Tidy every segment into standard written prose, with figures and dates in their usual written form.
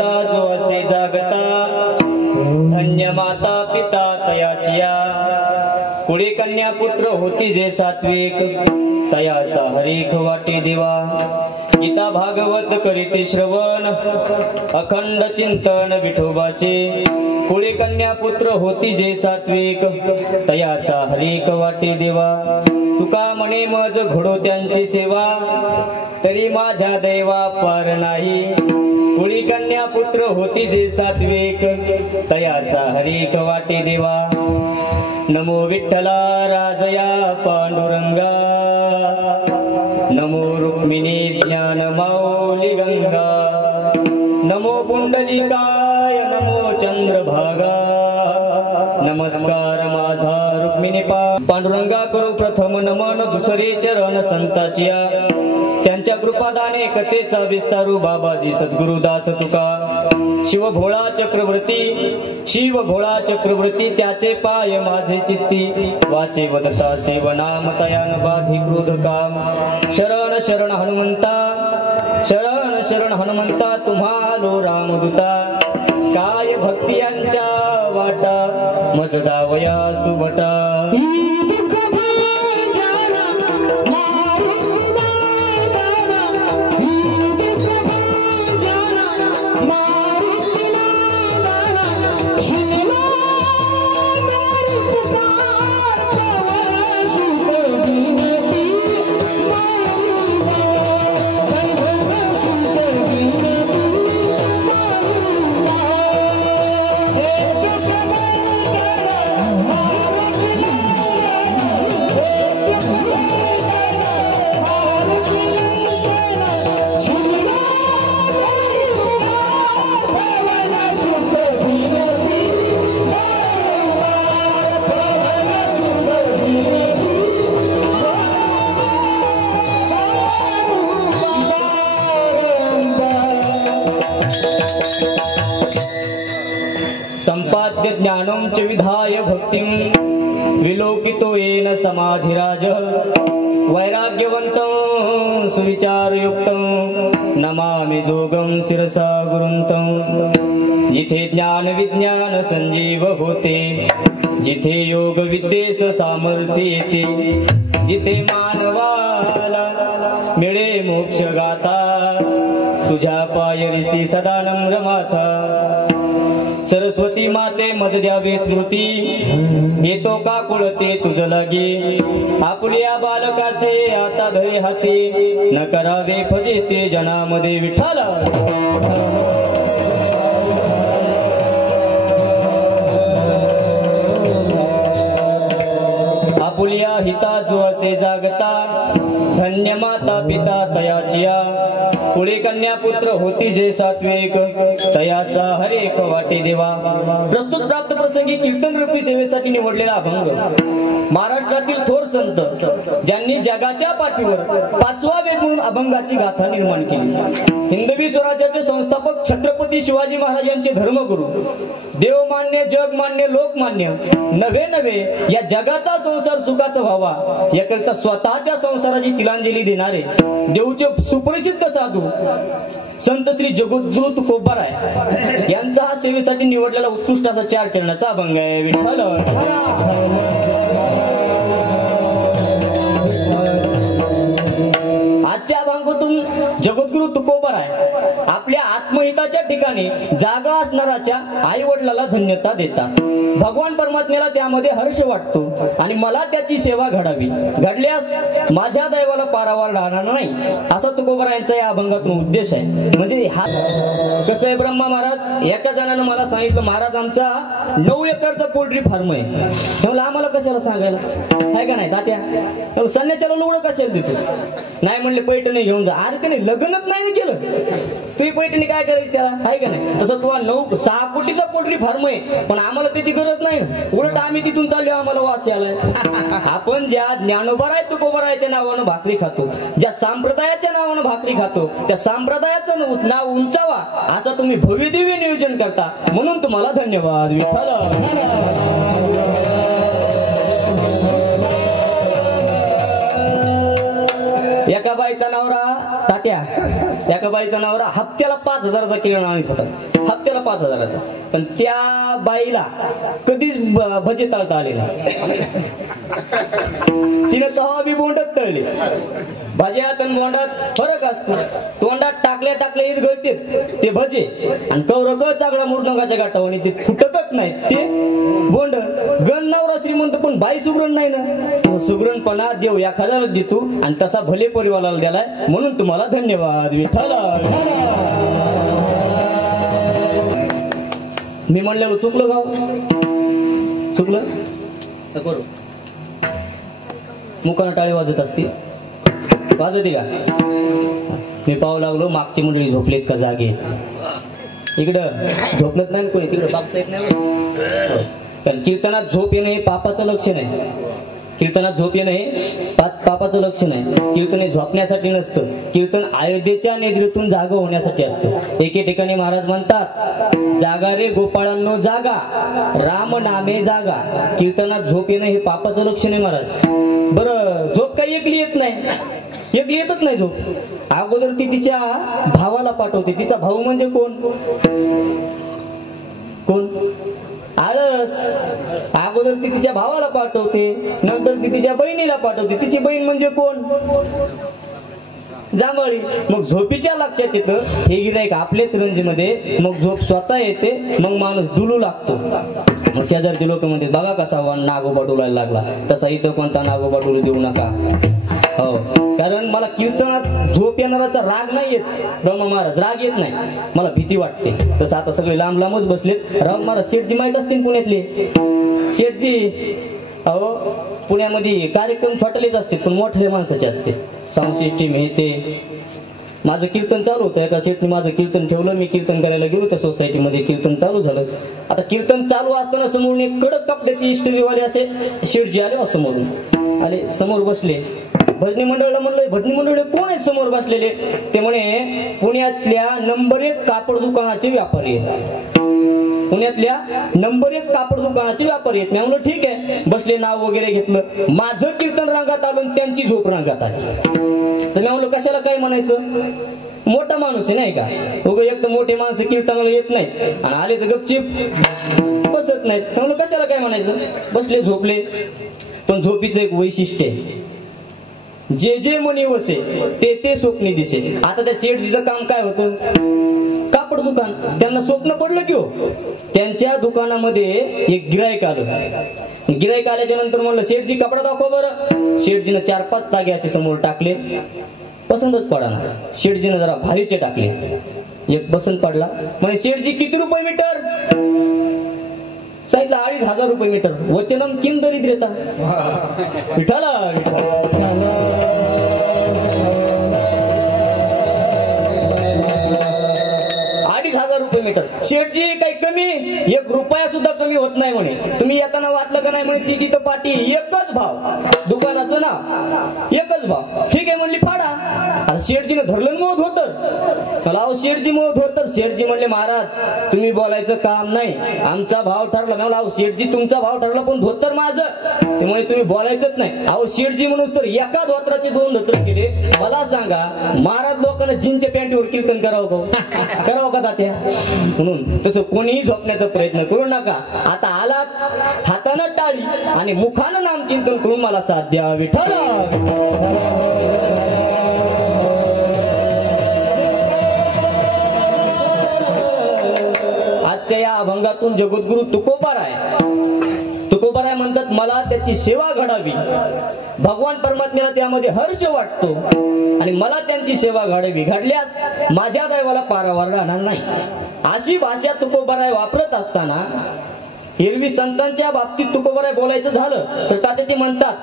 जो असे जागता धन्य माता पिता तयाचिया कुळी कन्या पुत्र होती जे सात्विक तयाचा हरीख वाटे देवा गीता भागवत करीते श्रवण अखंड चिंतन विठोबाचे कुळी कन्या पुत्र होती जे सात्विक तयाचा हरीख वाटे देवा तुका म्हणे मज घडो त्यांची सेवा तरी माझ्या दैवा पार नाही कुळी कन्या पुत्र होती जे सात्विक तयाचा हरीक वाटे देवा नमो विठ्ठला राजया पांडुरंगा नमो रुक्मिणी ज्ञान माऊली गंगा नमो पुंडलिकाय नमो चंद्रभागा नमस्कार माझा रुक्मिणी पांडुरंगा करू प्रथम नमन दुसरे चरण संताचिया त्यांच्या कृपादाने कथेचा विस्तारू बाबाजी सद्गुरुदास तुका शिव भोळा चक्रवर्ती त्याचे पाय माझे चित्ती वाचे वदता सेवनाम तयान बाधी क्रोध काम शरण शरण हनुमंता तुम्हालो रामदूता काय भक्ती यांच्या वाटा मज दावया सुबटा संपाद्य ज्ञानं च विधाय भक्तिं विलोकितो येन समाधिराज वैराग्यवन्तं सुविचारयुक्तं नमामि जोगं शिरसा गुरुन्तं जिथे ज्ञान विज्ञान संजीव होते जिथे योग विद्येस सामर्थ्य येते जिथे मानवाला मिळे मोक्ष गाथा तुझ्या पायरीसी सदा नम्र माथा सरस्वती माते मज द्यावी स्मृती येतो का कुळते तुझ लागे आपल्या बालकासे आता धरे हाती न करावे फजेते जनामध्ये विठ्ठला आपुल्या हिता जो असे जागता धन्य माता पिता तयाचिया कुळी कन्या पुत्र होती जे सात्विक तयाचा हरेक वाटे देवा प्रस्तुत प्राप्त प्रसंगी कीर्तन रूपी सेवेसाठी निवडलेला अभंग महाराष्ट्रातील थोर संत ज्यांनी जगाच्या पाठीवर पाचवा वेद म्हणून अभंगाची गाथा निर्माण केली हिंदवी स्वराज्याचे संस्थापक छत्रपती शिवाजी महाराज यांचे धर्मगुरु देवमान्य जगमान्य लोकमान्य नवे या जगाचा संसार सुखाचा व्हावा याकरिता स्वतःच्या संसाराची तिलांजली देणारे देऊचे सुप्रसिद्ध साधू संत श्री जगद्गुरु तुकोबाराय यांचा हा सेवेसाठी निवडलेला उत्कृष्ट असा 4 चरणाचा अभंग आहे विठ्ठल आजच्या अभंगातून जगद्गुरु तुकोबाराय आपल्या आत्महिताच्या ठिकाणी जागा असणाऱ्याच्या आई वडिलाला धन्यता देतात भगवान परमात्म्याला त्यामध्ये हर्ष वाटतो आणि मला त्याची सेवा घडावी घडल्यास माझ्या दैवाला पारावार राहणार नाही असा तुकोबारायांचा या अभंगातून उद्देश आहे म्हणजे हा कसं आहे ब्रह्मा महाराज एका जणानं मला सांगितलं महाराज आमचा 9 एकरचा पोल्ट्री फार्म आहे म्हणलं आम्हाला कशाला सांगायला आहे का नाही तात्या संन्याच्याला लोड कशाला देतो नाही म्हणले पैठणी घेऊन जा अरे त्याने लग्नच नाही केलं तुम्ही पैठणी काय करायची त्याला आहे का नाही तसं तुला 6 कोटीचा पोल्ट्री फार्म आहे पण आम्हाला त्याची गरज नाही उलट आम्ही तिथून चाललो आम्हाला वास आलाय आपण ज्या ज्ञानोबाराय तुकोबारायच्या नावानं भाकरी खातो ज्या संप्रदायाच्या नावानं भाकरी खातो त्या संप्रदायाचं नाव उंचावा असं तुम्ही भव्यदिव्य नियोजन करता म्हणून तुम्हाला धन्यवाद विठ्ठल एका बाईचा नवरा तात्या एका बाईचा नवरा हप्त्याला 5,000चा किराणा आणत होता, हप्त्याला 5,000चा. पण त्या बाईला कधीच भजे तळता आले नाही. तिने तवा बी बोंडात तळले. भज्यात आणि बोंडात फरक असतो. तोंडात टाकल्या टाकल्या इरगळते ते भजे आणि कौरक चांगला मुरडंगाच्या गाठावर ते फुटतच नाही ते बोंड. गण नवरा श्रीमंत पण बाई सुगरण नाही ना. सुगरणपणा देव एखाद्याला देतो आणि तसा भले परिवाराला दिलाय, म्हणून तुम्हाला धन्यवाद विठ्ठल. मी म्हणलेलो चुकलं गाव, चुकलं तर करू. मुखानं टाळी वाजत असते, वाजते का? मी पाहू लागलो मागची मंडळी झोपलेत का जागे. इकडं झोपलत नाही कोणी, तिकडं बघता येत नाही. कारण कीर्तनात झोप येणं हे पापाचं लक्षण आहे. कीर्तनात झोप येणं हे पापाचं लक्षण आहे. कीर्तन हे झोपण्यासाठी नसतं. कीर्तन अयोध्येच्या निद्रेतून जागा होण्यासाठी असतं. एके ठिकाणी महाराज म्हणतात, जागा रे गोपाळांनो जागा, राम नामे जागा. कीर्तनात झोप येणं हे पापाचं लक्षण आहे महाराज. बरं, झोप काही एकली येत नाही, एकली येतच नाही झोप. अगोदर ती तिच्या भावाला पाठवते. तिचा भाऊ म्हणजे कोण? कोण? आळस. अगोदर ती तिच्या भावाला पाठवते, नंतर ती तिच्या बहिणीला पाठवते. तिची बहीण म्हणजे कोण? जांभळी. मग झोपीच्या लक्षात येतं हे गिऱ्हाईक आपलेच रेंजमध्ये. मग झोप स्वतः येते, मग माणूस डुलू लागतो. मग शेजारचे लोक म्हणतात, बघा कसा नागोबा डुलायला लागला. तसा इथं कोणता नागोबा डुलू देऊ नका. हो, कारण मला कीर्तनात झोप येणाराचा राग नाही येत. ब्रह्मा महाराज राग येत नाही, मला भीती वाटते. तसं आता सगळे लांब लांबच बसलेत. राम महाराज शेठजी माहित असतील पुण्यातले. शेठजी अहो पुण्यामध्ये कार्यक्रम छोटेलेच असते पण मोठ्या माणसाचे असते. सांस्कृतिक मेहते. माझं कीर्तन चालू होतं, एका शेठने माझं कीर्तन ठेवलं. मी कीर्तन करायला गेलो त्या सोसायटीमध्ये. कीर्तन चालू झालं. आता कीर्तन चालू असताना समोरून एक कडक कपड्याची इष्टदेवाले असे शेठजी आले. समोरून आले, समोर बसले. भजनी मंडळाला म्हणलं, भजनी मंडळ कोण आहे समोर बसलेले? ते म्हणे पुण्यातल्या नंबर 1 कापड दुकानाचे व्यापारी आहेत. पुण्यातल्या नंबर 1 कापड दुकानाचे व्यापारी आहेत. मी म्हणलं ठीक आहे. बसले, नाव वगैरे घेतलं. माझं कीर्तन रंगात आलं, त्यांची झोप रंगात आली. तर मी म्हणलं कशाला काय म्हणायचं, मोठा माणूस आहे नाही का. एक तर मोठे माणसं कीर्तनाला येत नाहीत आणि आले तर गपचीप बसत नाहीत. म्हणलं कशाला काय म्हणायचं. बसले, झोपले. पण झोपीचं एक वैशिष्ट्य आहे, जे जे मनी वसे ते ते स्वप्नी दिसे. आता त्या शेठजीचं काम काय होतं? कापड दुकान. त्यांना स्वप्न पडलं की हो. त्यांच्या दुकानामध्ये एक गिराईक आलं. गिराईक आल्याच्या नंतर म्हणलं, शेठजी कपडा दाखवा बरं. शेठजीनं 4-5 तागे असे समोर टाकले. पसंतच पडा ना. शेठजीनं जरा भारीचे टाकले. एक पसंत पडला. म्हणजे शेठजी किती रुपये मीटर? सांगितलं 2,500 रुपये मीटर. वचनम किम दरिद्रता. विठाला विठाला. 2,500 रुपये मीटर. शेठजी काही कमी? 1 रुपया सुद्धा कमी होत नाही म्हणे. तुम्ही येताना वाटलं का नाही म्हणे, ती तिथं पाठी एकच भाव. दुकानाचं नाव एकच भाव. ठीक आहे म्हणली, फाडा. आता शेठजीनं धरलं मग धोतर. मला अहो शेठजी मग धोतर. शेठजी म्हणले, महाराज तुम्ही बोलायचं काम नाही, आमचा भाव ठरला. मला अहो शेठजी तुमचा भाव ठरला पण धोतर माझं. त्यामुळे तुम्ही बोलायचंच नाही. अहो शेठजी म्हणून तर एका धोतराचे 2 धोतर केले. मला सांगा महाराज लोकांना जीनच्या पॅन्टीवर कीर्तन करावं का? करावं का तात्या? म्हणून तसं कोणीही झोपण्याचा प्रयत्न करू नका. आता आलात, हातानं टाळी आणि मुखानं नाम कीर्तन करून मला साथ द्या. विठ्ठल. आजच्या या अभंगातून जगद्गुरु तुकोबाराय म्हणतात, मला त्याची सेवा घडावी. भगवान परमात्म्याला त्यामध्ये हर्ष वाटतो आणि मला त्यांची सेवा घडावी. घडल्यास माझ्या दैवाला पारावार राहणार नाही. अशी भाषा तुकोबाराय वापरत असताना एरवी संतांच्या बाबतीत तुकोबाराय बोलायचं झालं तर ताते ते म्हणतात,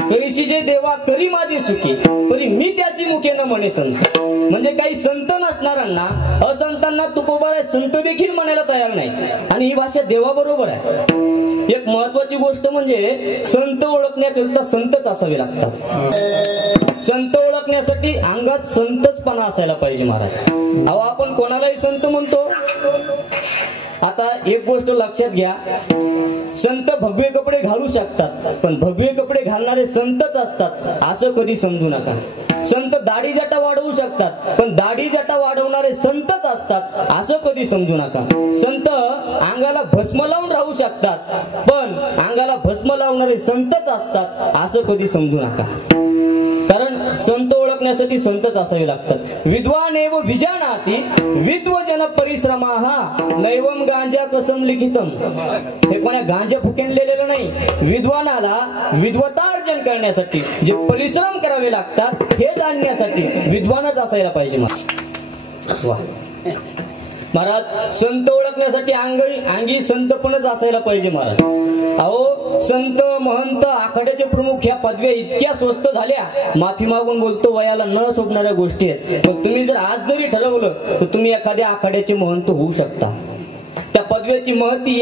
करीशी जे देवा करी माझे सुखी, तरी मी त्याची मुखे न म्हणे संत. म्हणजे काही संत नसणाऱ्यांना, असंतांना तुकोबाराय संत देखील म्हणायला तयार नाही. आणि ही भाषा देवाबरोबर आहे. एक महत्वाची गोष्ट म्हणजे संत ओळखण्याकरिता संतच असावे लागतात. संत ओळखण्यासाठी अंगात संतचपणा असायला पाहिजे महाराज. अहो आपण कोणालाही संत म्हणतो. आता एक गोष्ट लक्षात घ्या, संत भगवे कपडे घालू शकतात पण भगवे कपडे घालणारे संतच असतात असं कधी समजू नका. संत दाढी जटा वाढवू शकतात, पण दाढी जटा वाढवणारे संतच असतात असं कधी समजू नका. संत अंगाला भस्म लावून राहू शकतात, पण अंगाला भस्म लावणारे संतच असतात असं कधी समजू नका. कारण संत ओळखण्यासाठी संतच असावे लागतात. विद्वानेव विजानाति विद्वजन परिश्रमाः नैवम गांजा कसम लिखितम. हे कोणा गांजा फुकेनलेलं नाही. विद्वानाला विद्वतार्जन करण्यासाठी जे परिश्रम करावे लागतात हे जाणण्यासाठी विद्वानच असायला पाहिजे. वा महाराज, संत ओळखण्यासाठी अंगी संतपणच असायला पाहिजे महाराज. अहो संत महंत आखाड्याचे प्रमुख ह्या पदव्या इतक्या स्वस्त झाल्या, माफी मागून बोलतो वयाला न सोडणाऱ्या गोष्टी आहेत. पण तुम्ही जर आज जरी ठरवलं तर तुम्ही एखाद्या आखाड्याचे महंत होऊ शकता. त्या पदव्याची महती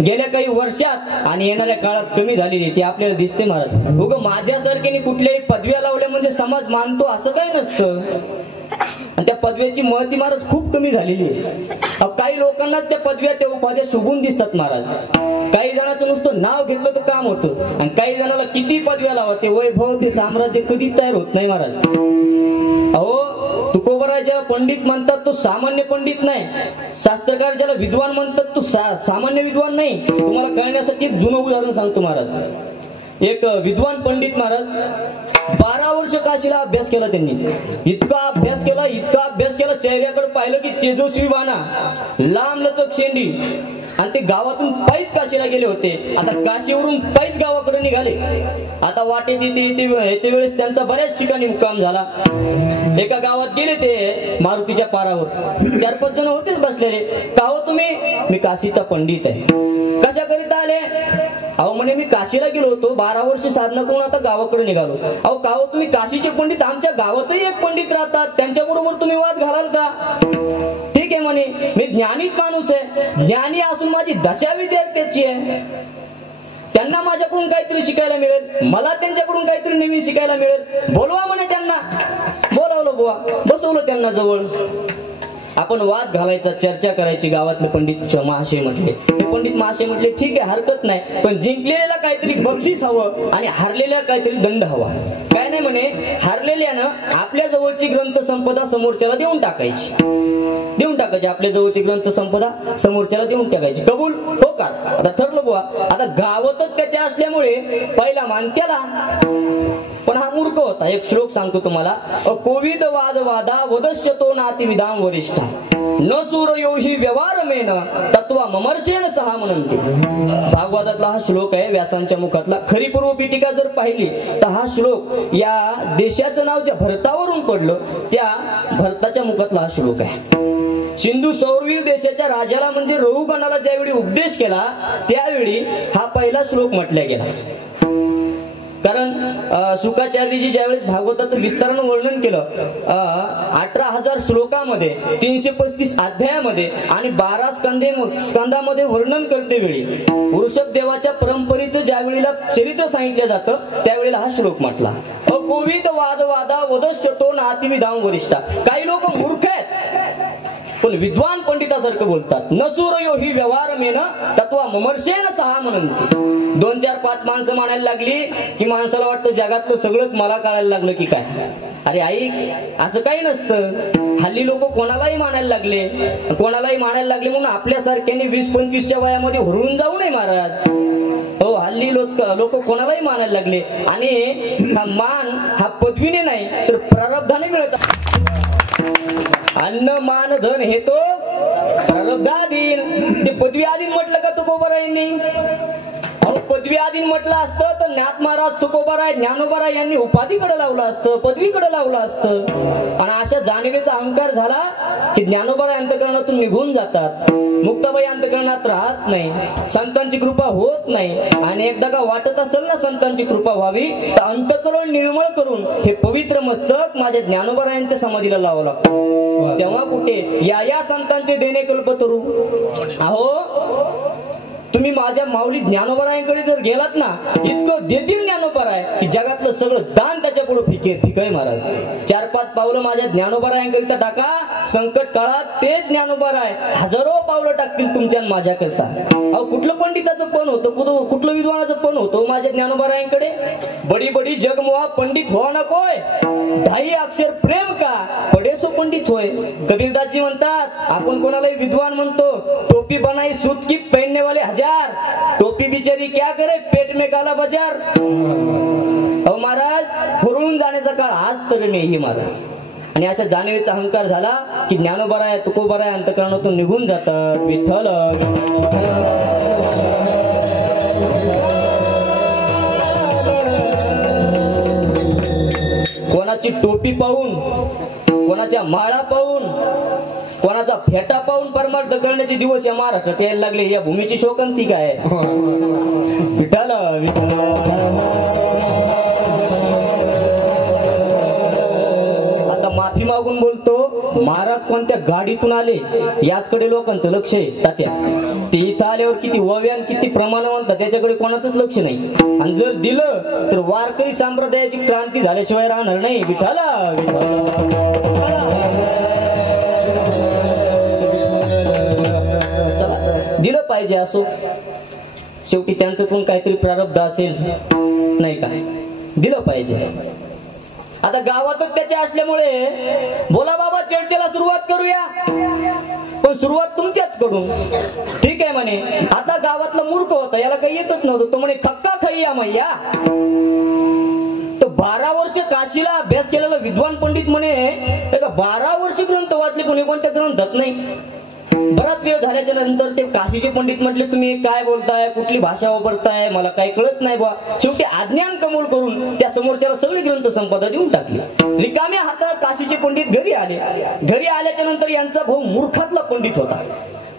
गेल्या काही वर्षात आणि येणाऱ्या काळात कमी झालेली ती आपल्याला दिसते महाराज. उगा माझ्यासारख्याने कुठल्याही पदव्या लावल्या म्हणजे समाज मानतो असं काही नसतं. आणि त्या पदव्याची महती महाराज खूप कमी झालेली आहे. काही लोकांना त्या पदव्या त्या उपाध्या शोभून दिसतात महाराज. काही जणांचं नुसतं नाव घेतलं तर काम होतं, आणि काही जणाला किती पदव्या लावा ते वैभव ते साम्राज्य कधीच तयार होत नाही महाराज. अहो तुकोबराय ज्याला पंडित म्हणतात तो सामान्य पंडित नाही. शास्त्रकार ज्याला विद्वान म्हणतात तो सामान्य विद्वान नाही. तुम्हाला कळण्यासाठी एक जुनं उदाहरण सांगतो महाराज. एक विद्वान पंडित महाराज 12 वर्ष काशीला अभ्यास केला. त्यांनी इतका अभ्यास केला चेहऱ्याकडे पाहिलं की तेजस्वी बाणा, लांब लचक शेंडी, आणि ते गावातून पायीच काशीला गेले होते. आता काशीवरून पायीच गावाकडे निघाले. आता वाटेत येते वेळेस त्यांचा बऱ्याच ठिकाणी मुक्काम झाला. एका गावात गेले ते मारुतीच्या पारावर. 4-5 जण होतेच बसलेले. का हो तुम्ही? मी काशीचा पंडित आहे. कशा करिता आले? अहो म्हणे मी काशीला गेलो होतो, 12 वर्ष साधना करून आता गावाकडे निघालो. अहो का हो तुम्ही काशीचे पंडित? आमच्या गावातही एक पंडित राहतात, त्यांच्या बरोबर तुम्ही वाद घालाल का? ठीक आहे म्हणे, मी ज्ञानीच माणूस आहे. ज्ञानी असून माझी दशा विद्यार्थ्याची आहे. त्यांना माझ्याकडून काहीतरी शिकायला मिळेल, मला त्यांच्याकडून काहीतरी नवीन शिकायला मिळेल. बोलवा म्हणे त्यांना. बोलावलं बुवा, बसवलं त्यांना जवळ. आपण वाद घालायचा, चर्चा करायची. गावातले पंडित महाशय म्हटले, ते पंडित महाशय म्हटले ठीक आहे हरकत नाही, पण जिंकलेल्या काहीतरी बक्षीस हवं आणि हारलेल्या काहीतरी दंड हवा. काय नाही म्हणे, हारलेल्यानं आपल्या जवळची ग्रंथ संपदा समोरच्याला देऊन टाकायची. आपल्या जवळची ग्रंथ संपदा समोरच्याला देऊन टाकायची. कबूल? हो का? आता ठरलं बुवा. आता गावातच त्याच्या असल्यामुळे पहिला मान त्याला. पण हा मूर्ख होता. एक श्लोक सांगतो तुम्हाला. कोविद वाद वादा वदश्यतो नाति विधाम वरिष्ठा न सूरयोही व्यवहारमेन तत्वा ममर्षेण सहा म्हणते. भागवतातला हा श्लोक आहे, व्यासांच्या मुखातला. खरी पूर्व पीठिका जर पाहिली तर हा श्लोक या देशाचं नाव ज्या भरतावरून पडलं त्या भरताच्या मुखातला हा श्लोक आहे. सिंधू सौरवीर देशाच्या राजाला म्हणजे रहुगणाला ज्यावेळी उपदेश केला त्यावेळी हा पहिला श्लोक म्हटला गेला. कारण शुकाचार्यजी ज्यावेळेस भागवताचं विस्तारानं वर्णन केलं 18,000 श्लोकामध्ये 335 अध्यायामध्ये आणि 12 स्कंदामध्ये वर्णन करते वेळी वृषभ देवाच्या परंपरेचं ज्यावेळीला चरित्र सांगितलं जातं त्यावेळेला हा श्लोक म्हटला. कोविद वाद वादा वदश्यतो नाति विधाम वरिष्ठा. काही लोक मूर्ख आहेत पण विद्वान पंडितासारखं बोलतात. नसूरयो ही व्यवहारमेन तत्वा ममर्षेण सहा म्हणते. 2-4-5 माणसं मानायला लागली की माणसाला वाटतं जगातलं सगळंच मला कळायला लागलं की काय. अरे ऐक, असं काही नसतं. हल्ली लोक कोणालाही मानायला लागले म्हणून आपल्यासारख्याने 20-25च्या वयामध्ये हुरळून जाऊ नये महाराज. हो, हल्ली लोक कोणालाही मानायला लागले आणि हा मान हा पदवीने नाही तर प्रारब्धाने मिळत. अन्न मान धन हे तो प्रारब्धाधीन. ते पदवी आधीन म्हटलं का तुकोबारायांनी? अहो पदवी आधीन म्हटलं असतं तर ज्ञात महाराज तुकोबाराय ज्ञानोबाराय यांनी उपाधीकडे लावलं असतं, पदवीकडे लावलं असतं. आणि अशा जाणीवेचा अहंकार झाला की ज्ञानोबाराय अंतकरणातून निघून जातात, मुक्ताबाई अंतकरणात राहत नाही, संतांची कृपा होत नाही. आणि एकदा का वाटत असेल ना संतांची कृपा व्हावी तर अंतकरण निर्मळ करून हे पवित्र मस्तक माझ्या ज्ञानोबारायांच्या समाधीला लावावं लागतं. तेव्हा कुठे या संतांचे देणे कल्पतरू. अहो तुम्ही माझ्या माऊली ज्ञानोबारायांकडे जर गेलात ना, इतकं देतील ज्ञानोबाराय की जगातलं सगळं दान त्याच्या पुढे फिक आहे महाराज. 4-5 पावलं माझ्या ज्ञानोबारायांकरिता टाका, संकट काळात तेच ज्ञानोबाराय हजारो पावलं टाकतील लागतील तुमच्या माझ्या करता. अहो कुठलं पंडिताचं पण होतं, कुठलं विद्वानाचं पण होतं माझ्या ज्ञानोबारायांकडे. बडी बडी जगमोहा पंडित हो नकोय, 10 अक्षर प्रेम का पडेसो पंडित होय. कबीरदासजी म्हणतात आपण कोणालाही विद्वान म्हणतो, टोपी बनाई सूत की पहनने वाले हजार, टोपी बिचारी क्या करे पेट में काला बाजार. अहो महाराज हुरळून जाण्याचा काळ आज तर नाही महाराज. आणि अशा जाणीवेचा अहंकार झाला की ज्ञानोबाराय तुकोबाराय अंतःकरणातून निघून जातात. विठ्ठल कोणाची टोपी पाहून, कोणाच्या माळा पाहून, कोणाचा फेटा पाहून परमार्थ करण्याचे दिवस या महाराष्ट्रात यायला लागले. या भूमीची शोकांती काय. विठ्ठल माफी मागून बोलतो, महाराज कोणत्या गाडीतून आले याचकडे लोकांचं लक्ष आहे. तात्या ते इथं आल्यावर किती वव्यान किती प्रमाणवंत त्याच्याकडे कोणाचंच लक्ष नाही. आणि जर दिलं तर वारकरी संप्रदायाची क्रांती झाल्याशिवाय राहणार नाही. विठाला चला दिलं पाहिजे. असो शेवटी त्यांचं पण काहीतरी प्रारब्ध असेल नाही का, दिलं पाहिजे. आता गावातच त्याचे असल्यामुळे बोला बाबा चर्चेला सुरुवात करूया, पण सुरुवात तुमच्याच कडून. ठीक आहे म्हणे. आता गावातला मूर्ख होता, याला काही येतच नव्हतं. तो म्हणे खक्का खैया मैया. तर 12 वर्ष काशीला अभ्यास केलेला विद्वान पंडित म्हणे 12 वर्ष ग्रंथ वाचले कोणी कोणत्या ग्रंथात नाही. बराच वेळ झाल्याच्या नंतर ते काशीचे पंडित म्हटले तुम्ही काय बोलताय, कुठली भाषा वापरताय, मला काही कळत नाही बा. शेवटी अज्ञान कबूल करून त्या समोरच्याला सगळी ग्रंथ संपदा देऊन टाकली. रिकाम्या हाताने काशीचे पंडित घरी आले. घरी आल्याच्या नंतर यांचा भाऊ मूर्खातला पंडित होता.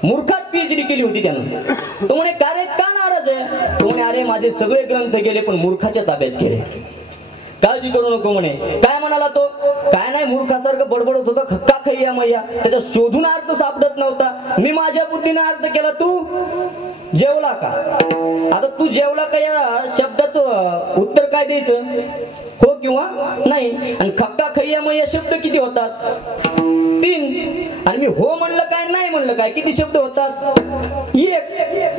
मूर्खात PhD केली होती त्यानं. तो म्हणे का रे का नाराज आहे. तो म्हणे अरे माझे सगळे ग्रंथ गेले पण मूर्खाच्या ताब्यात गेले. काळजी करू नको म्हणे. काय म्हणाला तो, काय नाही मूर्खासारखं बडबडत होता खक्का खैया मैया. त्याचा शोधून अर्थ सापडत नव्हता. मी माझ्या बुद्धीने अर्थ केला. तू जेवला का. आता तू जेवला का या शब्दाचं उत्तर काय द्यायचं, हो किंवा नाही. आणि खक्का खैया मैया शब्द किती होतात, 3. आणि मी हो म्हणलं काय नाही म्हणलं काय किती शब्द होतात, 1.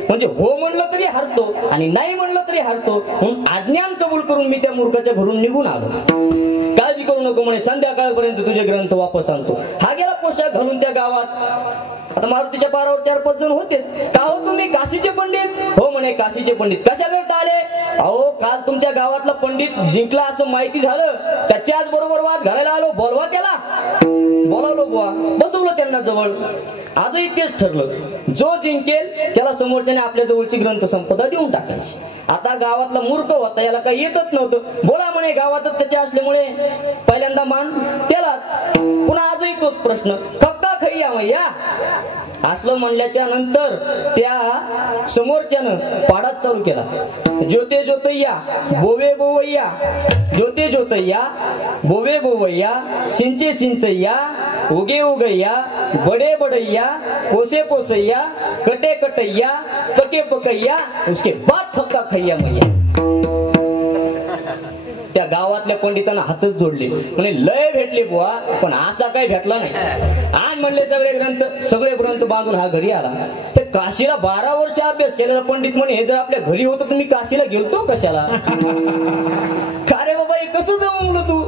म्हणजे हो म्हणलं तरी हरतो आणि नाही म्हणलं तरी हरतो. म्हणून अज्ञान कबूल करून मी त्या मूर्खाच्या घरून निघून आलो. काळजी करू नको म्हणे, संध्याकाळपर्यंत तुझे ग्रंथ वापस आणतो. हा गेला पोशाख घालून त्या गावात. आता मारुतीच्या पारावर 4-5 जण होतेच. का हो तुम्ही काशीचे पंडित, हो म्हणे काशीचे पंडित. कशा करता आले. अहो काल तुमच्या गावातला पंडित जिंकला असं माहिती झालं, त्याच्याच बरोबर वाद घालायला आलो. बोलवा त्याला. बोलावलो बुवा, बसवलं त्यांना जवळ. आजही तेच ठरलं, जो जिंकेल त्याला समोरच्याने आपल्या जवळची ग्रंथ संपदा देऊन टाकायची. आता गावातला मूर्ख होता, याला काही येतच नव्हतं. बोला म्हणे गावातच त्याचे असल्यामुळे पहिल्यांदा मान त्यालाच. पुन्हा आजही तोच प्रश्न खक्का खैया मैया. असलं म्हणल्याच्या नंतर त्या समोरच्यानं पाडाच चालू केला. ज्योते ज्योतय्या बोवे बोवय्या, ज्योते ज्योतय्या बोवे बोवय्या, सिंचे सिंचय्या, उगे उगय्या, बडे बडय्या, पोसे पोसय्या, कटे कटय्या, पके पकय्या, उसके बाद खक्का खैया मैया. त्या गावातल्या पंडितांना हातच जोडले. म्हणे लय भेटले बुवा पण असा काही भेटला नाही. आणि म्हणले सगळे ग्रंथ बांधून हा घरी आला. ते काशीला 12 वर्ष अभ्यास केलेला पंडित म्हणे हे जर आपल्या घरी होतं तर मी काशीला गेलतो कशाला. का रे बाबा हे कसं जमवलं तू.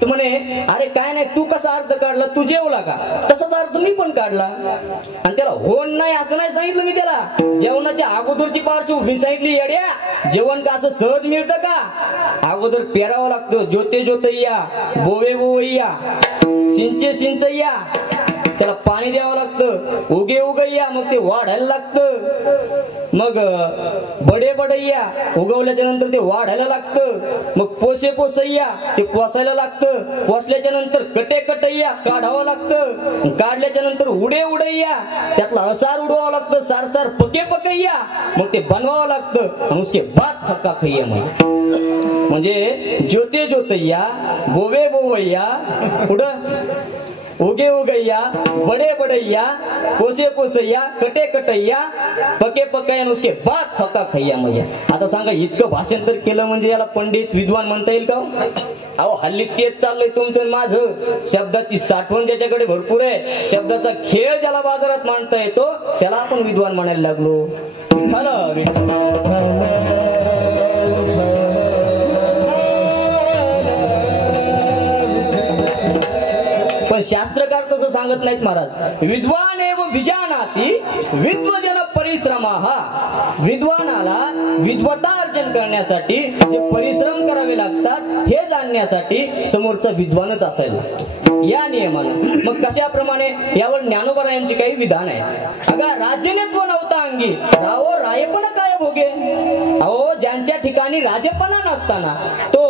तर म्हणे अरे काय नाही तू कसा अर्थ काढला, तू जेवला का, तसाच अर्थ मी पण काढला. आणि त्याला होण नाही असं नाही सांगितलं मी त्याला. जेवणाच्या अगोदरची पार्श्वभूमी सांगितली. येड्या जेवण का असं सहज मिळतं का. अगोदर पेरावं लागतं. ज्योते ज्योतय्या बोवे बोवय्या, सिंचे सिंचय्या, त्याला पाणी द्यावं लागतं. उगे उगय्या मग ते वाढायला लागतं. मग बडे बडय्या उगवल्याच्या नंतर ते वाढायला लागतं. मग पोसे पोसय्या ते पोसायला लागतं. पोसल्याच्या नंतर कटे कटय्या काढावं लागतं. काढल्याच्या नंतर उडे उडय्या त्यातला असार उडवावं लागतं. सार सार पके पकय्या मग ते बनवावं लागतं. आणि उसके बाद खक्का खैया म्हणजे ज्योते ज्योतय्या बोवे बोवय्या, पुढं उगे उगय्या, बडे बडय्या, पोसे पोसय्या, कटे कटय्या, पके पकय्या, उसके बाद खक्का खैया मैया. आता सांगा इतकं भाषांतर केलं म्हणजे याला पंडित विद्वान म्हणता येईल का. अहो हल्ली तेच चाललंय तुमचं आणि माझं. शब्दाची साठवण ज्याच्याकडे भरपूर आहे, शब्दाचा खेळ ज्याला बाजारात मांडता येतो, त्याला आपण विद्वान म्हणायला लागलो. पण शास्त्रकार तसं सांगत नाहीत महाराज. विद्वान एवं विजानाती विद्वजन परिश्रमाः. विद्वानाला विद्वता अर्जन करण्यासाठी जे परिश्रम करावे लागतात हे जाणण्यासाठी समोरचा विद्वानच असायला लागतो या नियमानं. मग कशाप्रमाणे यावर ज्ञानोबरायांचे काही विधान आहे. अगा राजनेत्व नव्हता अंगी राहो रायपणा काय भोगे. अहो ज्यांच्या ठिकाणी राजेपणा नसताना तो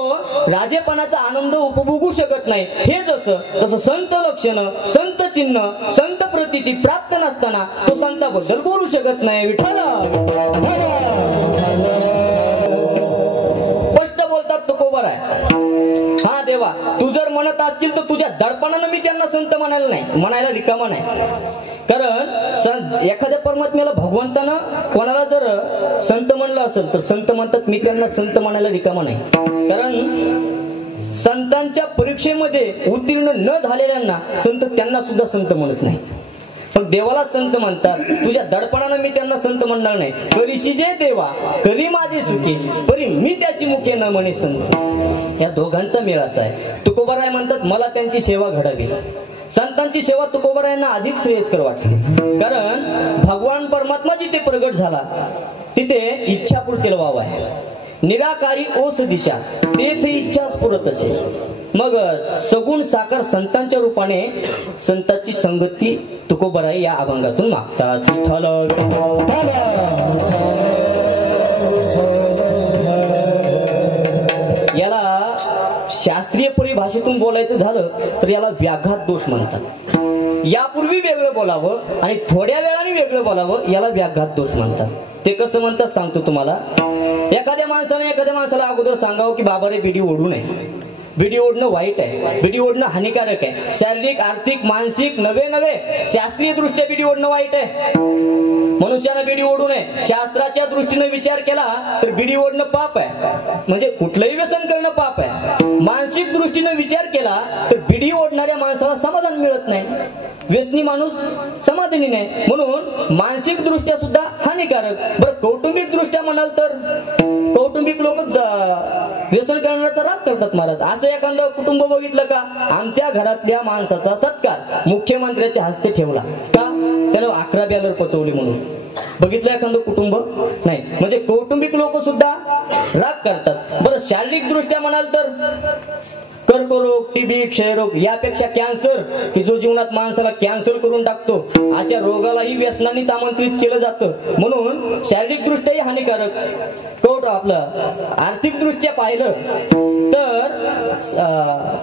राजेपणाचा आनंद उपभोगू शकत नाही, हे जसं तसं संत लक्षण, संत चिन्ह, संत प्रतीती प्राप्त नसताना तो संताबद्दल बोलू शकत नाही. विठ्ठल स्पष्ट बोलतात तुकोबर आहे. हा देवा, तू जर म्हणत असशील तर तुझ्या दडपणानं मी त्यांना संत म्हणायला नाही, म्हणायला रिकामा नाही. कारण एखाद्या परमात्म्याला भगवंतानं कोणाला जर संत म्हणलं असेल तर संत म्हणतात मी त्यांना संत म्हणायला रिकामा नाही. कारण संतांच्या परीक्षेमध्ये उत्तीर्ण न झालेल्यांना संत त्यांना सुद्धा संत म्हणत नाही. पण देवाला संत म्हणतात. तुझ्या दडपणानं मी त्यांना संत म्हणणार नाही. करीशी जे देवा करी माझे सुखी परी मी त्याची मुखे न म्हणे संत. या दोघांचा मेळ असा आहे. तुकोबाराय म्हणतात मला त्यांची सेवा घडावी. संतांची सेवा तुकोबारायांना अधिक श्रेयस्कर वाटते. कारण भगवान परमात्मा जिथे प्रगट झाला तिथे इच्छापूर्तीला वाव आहे. निराकारी ओस दिशा तेथे इच्छा स्फुरत असे. मग सगुण साकार संतांच्या रूपाने संतांची संगती तुकोबाराय या अभंगातून मागतात. याला शास्त्रीय परिभाषेतून बोलायचं झालं तर याला व्याघात दोष म्हणतात. यापूर्वी वेगळं बोलावं आणि थोड्या वेळाने वेगळं बोलावं याला व्याघात दोष म्हणतात. ते कसं म्हणतात सांगतो तुम्हाला. एखाद्या माणसाला अगोदर सांगावं की बाबा रे बिडी ओढू नये. बिडी ओढणं वाईट आहे, बिडी ओढणं हानिकारक आहे. शारीरिक, आर्थिक, मानसिक नव्हे शास्त्रीय दृष्ट्या बिडी ओढणं वाईट आहे. मनुष्यानं बिडी ओढू नये. शास्त्राच्या दृष्टीने विचार केला तर बिडी ओढणं पाप आहे, म्हणजे कुठलंही व्यसन करणं पाप आहे. मानसिक दृष्टीने विचार केला तर बिडी ओढणाऱ्या माणसाला समाधान मिळत नाही. व्यसनी माणूस समाधानी नाही, म्हणून मानसिक दृष्ट्या सुद्धा हानिकारक. बरं कौटुंबिक दृष्ट्या म्हणाल तर कौटुंबिक लोक व्यसन करण्याचा राग करतात महाराज. असं एखादं कुटुंब बघितलं का आमच्या घरातल्या माणसाचा सत्कार मुख्यमंत्र्याच्या हस्ते ठेवला का त्याला 11 बॅलर पचवली म्हणून. बघितलं एखादं कुटुंब नाही. म्हणजे कौटुंबिक लोक सुद्धा राग करतात. बरं शारीरिक दृष्ट्या म्हणाल तर कर्करोग, टीबी, क्षयरोग यापेक्षा कॅन्सर की जो जीवनात माणसाला कॅन्सर करून टाकतो अशा रोगालाही व्यसनांनीच आमंत्रित केलं जातं. म्हणून शारीरिक दृष्ट्याही हानिकारक. आपलं आर्थिक दृष्ट्या पाहिलं तर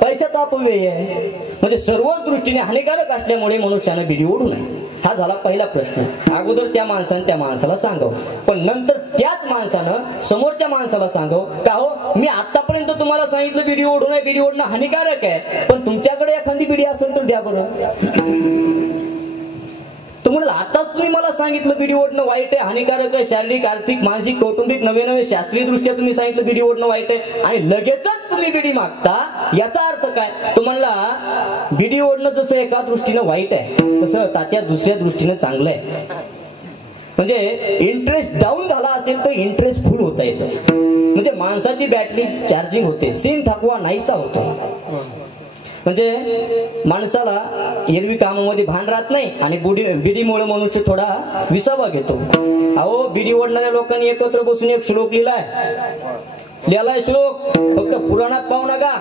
पैशाचा अपव्यय आहे. म्हणजे सर्वच दृष्टीने हानिकारक असल्यामुळे मनुष्यानं बिडी ओढू नये. हा झाला पहिला प्रश्न. अगोदर त्या माणसानं त्या माणसाला सांगावं, पण नंतर त्याच माणसानं समोरच्या माणसाला सांगावं का हो मी आतापर्यंत तुम्हाला सांगितलं बिडी ओढू नये, बिडी ओढणं हानिकारक आहे, पण तुमच्याकडे एखादी बिडी असेल तर द्या बरं. तुम्हाला आताच तुम्ही मला सांगितलं बिडी ओढणं वाईट आहे, हानिकारक आहे. शारीरिक, आर्थिक, मानसिक, कौटुंबिक नवे शास्त्रीय दृष्ट्या तुम्ही सांगितलं बिडी ओढणं वाईट आहे आणि लगेचच तुम्ही बिडी मागता. याचा अर्थ काय? तुम्हाला बिडी ओढणं जसं एका दृष्टीनं वाईट आहे तसं तात्या दुसऱ्या दृष्टीनं चांगलं आहे. म्हणजे इंटरेस्ट डाऊन झाला असेल तर इंटरेस्ट फुल होता येतं. म्हणजे माणसाची बॅटरी चार्जिंग होते, सीन थकवा नाहीसा होतो. म्हणजे माणसाला एरवी कामामध्ये भान राहत नाही आणि बिडीमुळे मनुष्य थोडा विसावा घेतो. अहो बिडी ओढणाऱ्या लोकांनी एकत्र बसून एक श्लोक लिहिलाय श्लोक फक्त पुराणात पाहू नका.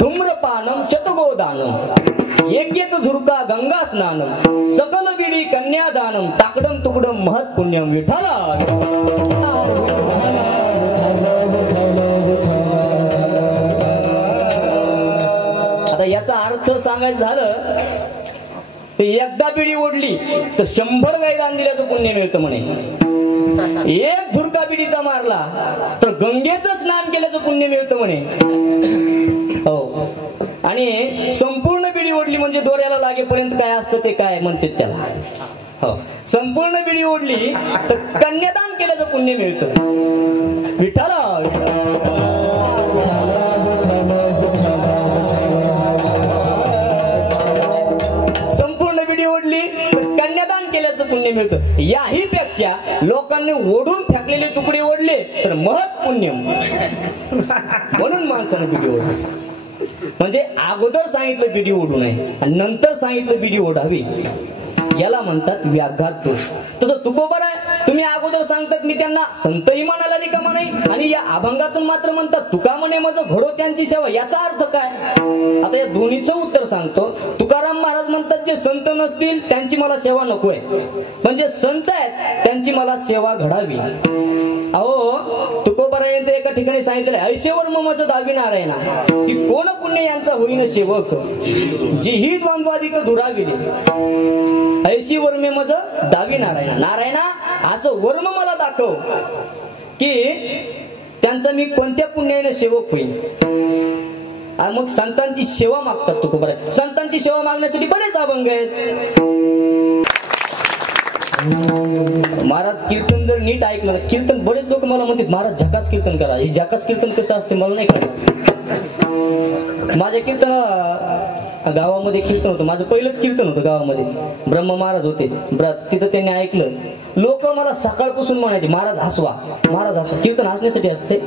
धूम्रपानम शतगोदानम एक झुरका गंगा स्नानम सकल बिडी कन्यादानम ताकडम तुकडम महत् पुण्यम. विठ्ठल याचा अर्थ सांगायचं झालं तर एकदा बिडी ओढली तर 100 गाई दान दिल्याचं पुण्य मिळतं म्हणे. एक झुरका बिडीचा मारला तर गंगेचं स्नान केल्याचं पुण्य मिळतं म्हणे. हो. आणि संपूर्ण बिडी ओढली म्हणजे दोऱ्याला लागेपर्यंत काय असतं ते काय म्हणते त्याला. हो. संपूर्ण बिडी ओढली तर कन्यादान केल्याचं पुण्य मिळतं. विठ्ठल मिळतं. याही पेक्षा लोकांनी ओढून फेकलेले तुकडे ओढले तर महत् पुण्य. म्हणून माणसाने बिडी ओढली. म्हणजे अगोदर सांगितलं बिडी ओढू नये आणि नंतर सांगितलं बिडी ओढावी, याला म्हणतात व्याघात दोष. तसं तुकोबर आहे, तुम्ही अगोदर सांगतात मी त्यांना संतही म्हणायला रिकामा नाही आणि या अभंगातून मात्र म्हणतात तुका म्हणे माझं घडो त्यांची सेवा. याचा अर्थ काय? आता या दोन्हीचं उत्तर सांगतो. तुकाराम महाराज म्हणतात जे संत नसतील त्यांची मला सेवा नकोय, म्हणजे संत आहेत त्यांची मला सेवा घडावी. अहो तुकोबराने एका ठिकाणी सांगितलेलं ऐशेवर ममचं दावी नारायणा की कोण पुण्य यांचा होईन सेवक जिही द्वंद्वाधिक दुराविले. ऐशी वर्मे मज दावी नारायणा. नारायणा असं वर्म मला दाखव की त्यांचा मी कोणत्या पुण्याने सेवक होईल. मग संतांची सेवा मागतात तुकोबर. संतांची सेवा मागण्यासाठी बरेच अभंग आहेत. महाराज कीर्तन जर नीट ऐकलं, कीर्तन बरेच लोक मला म्हणतात महाराज झकास कीर्तन करा. हे झकास कीर्तन कसं असते मला नाही कळत. माझ्या कीर्तन गावामध्ये कीर्तन होतं, माझं पहिलंच कीर्तन होतं गावामध्ये. ब्रह्म महाराज होते तिथं, त्यांनी ऐकलं. लोक मला सकाळपासून म्हणायचे महाराज हसवा, महाराज हसवा. कीर्तन हसण्यासाठी असते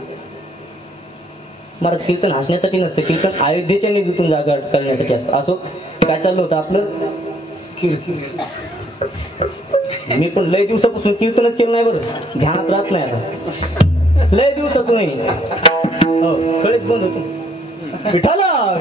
महाराज, कीर्तन हसण्यासाठी नसते. कीर्तन अयोध्येच्या निधीतून जागा करण्यासाठी असतं. असो काय चाललं होतं आपलं कीर्तन. मी पण लय दिवसापासून कीर्तनच केलं नाही बरं, ध्यानात राहत नाही आता लय दिवसातून. हो कळेच बंद होत. विठाला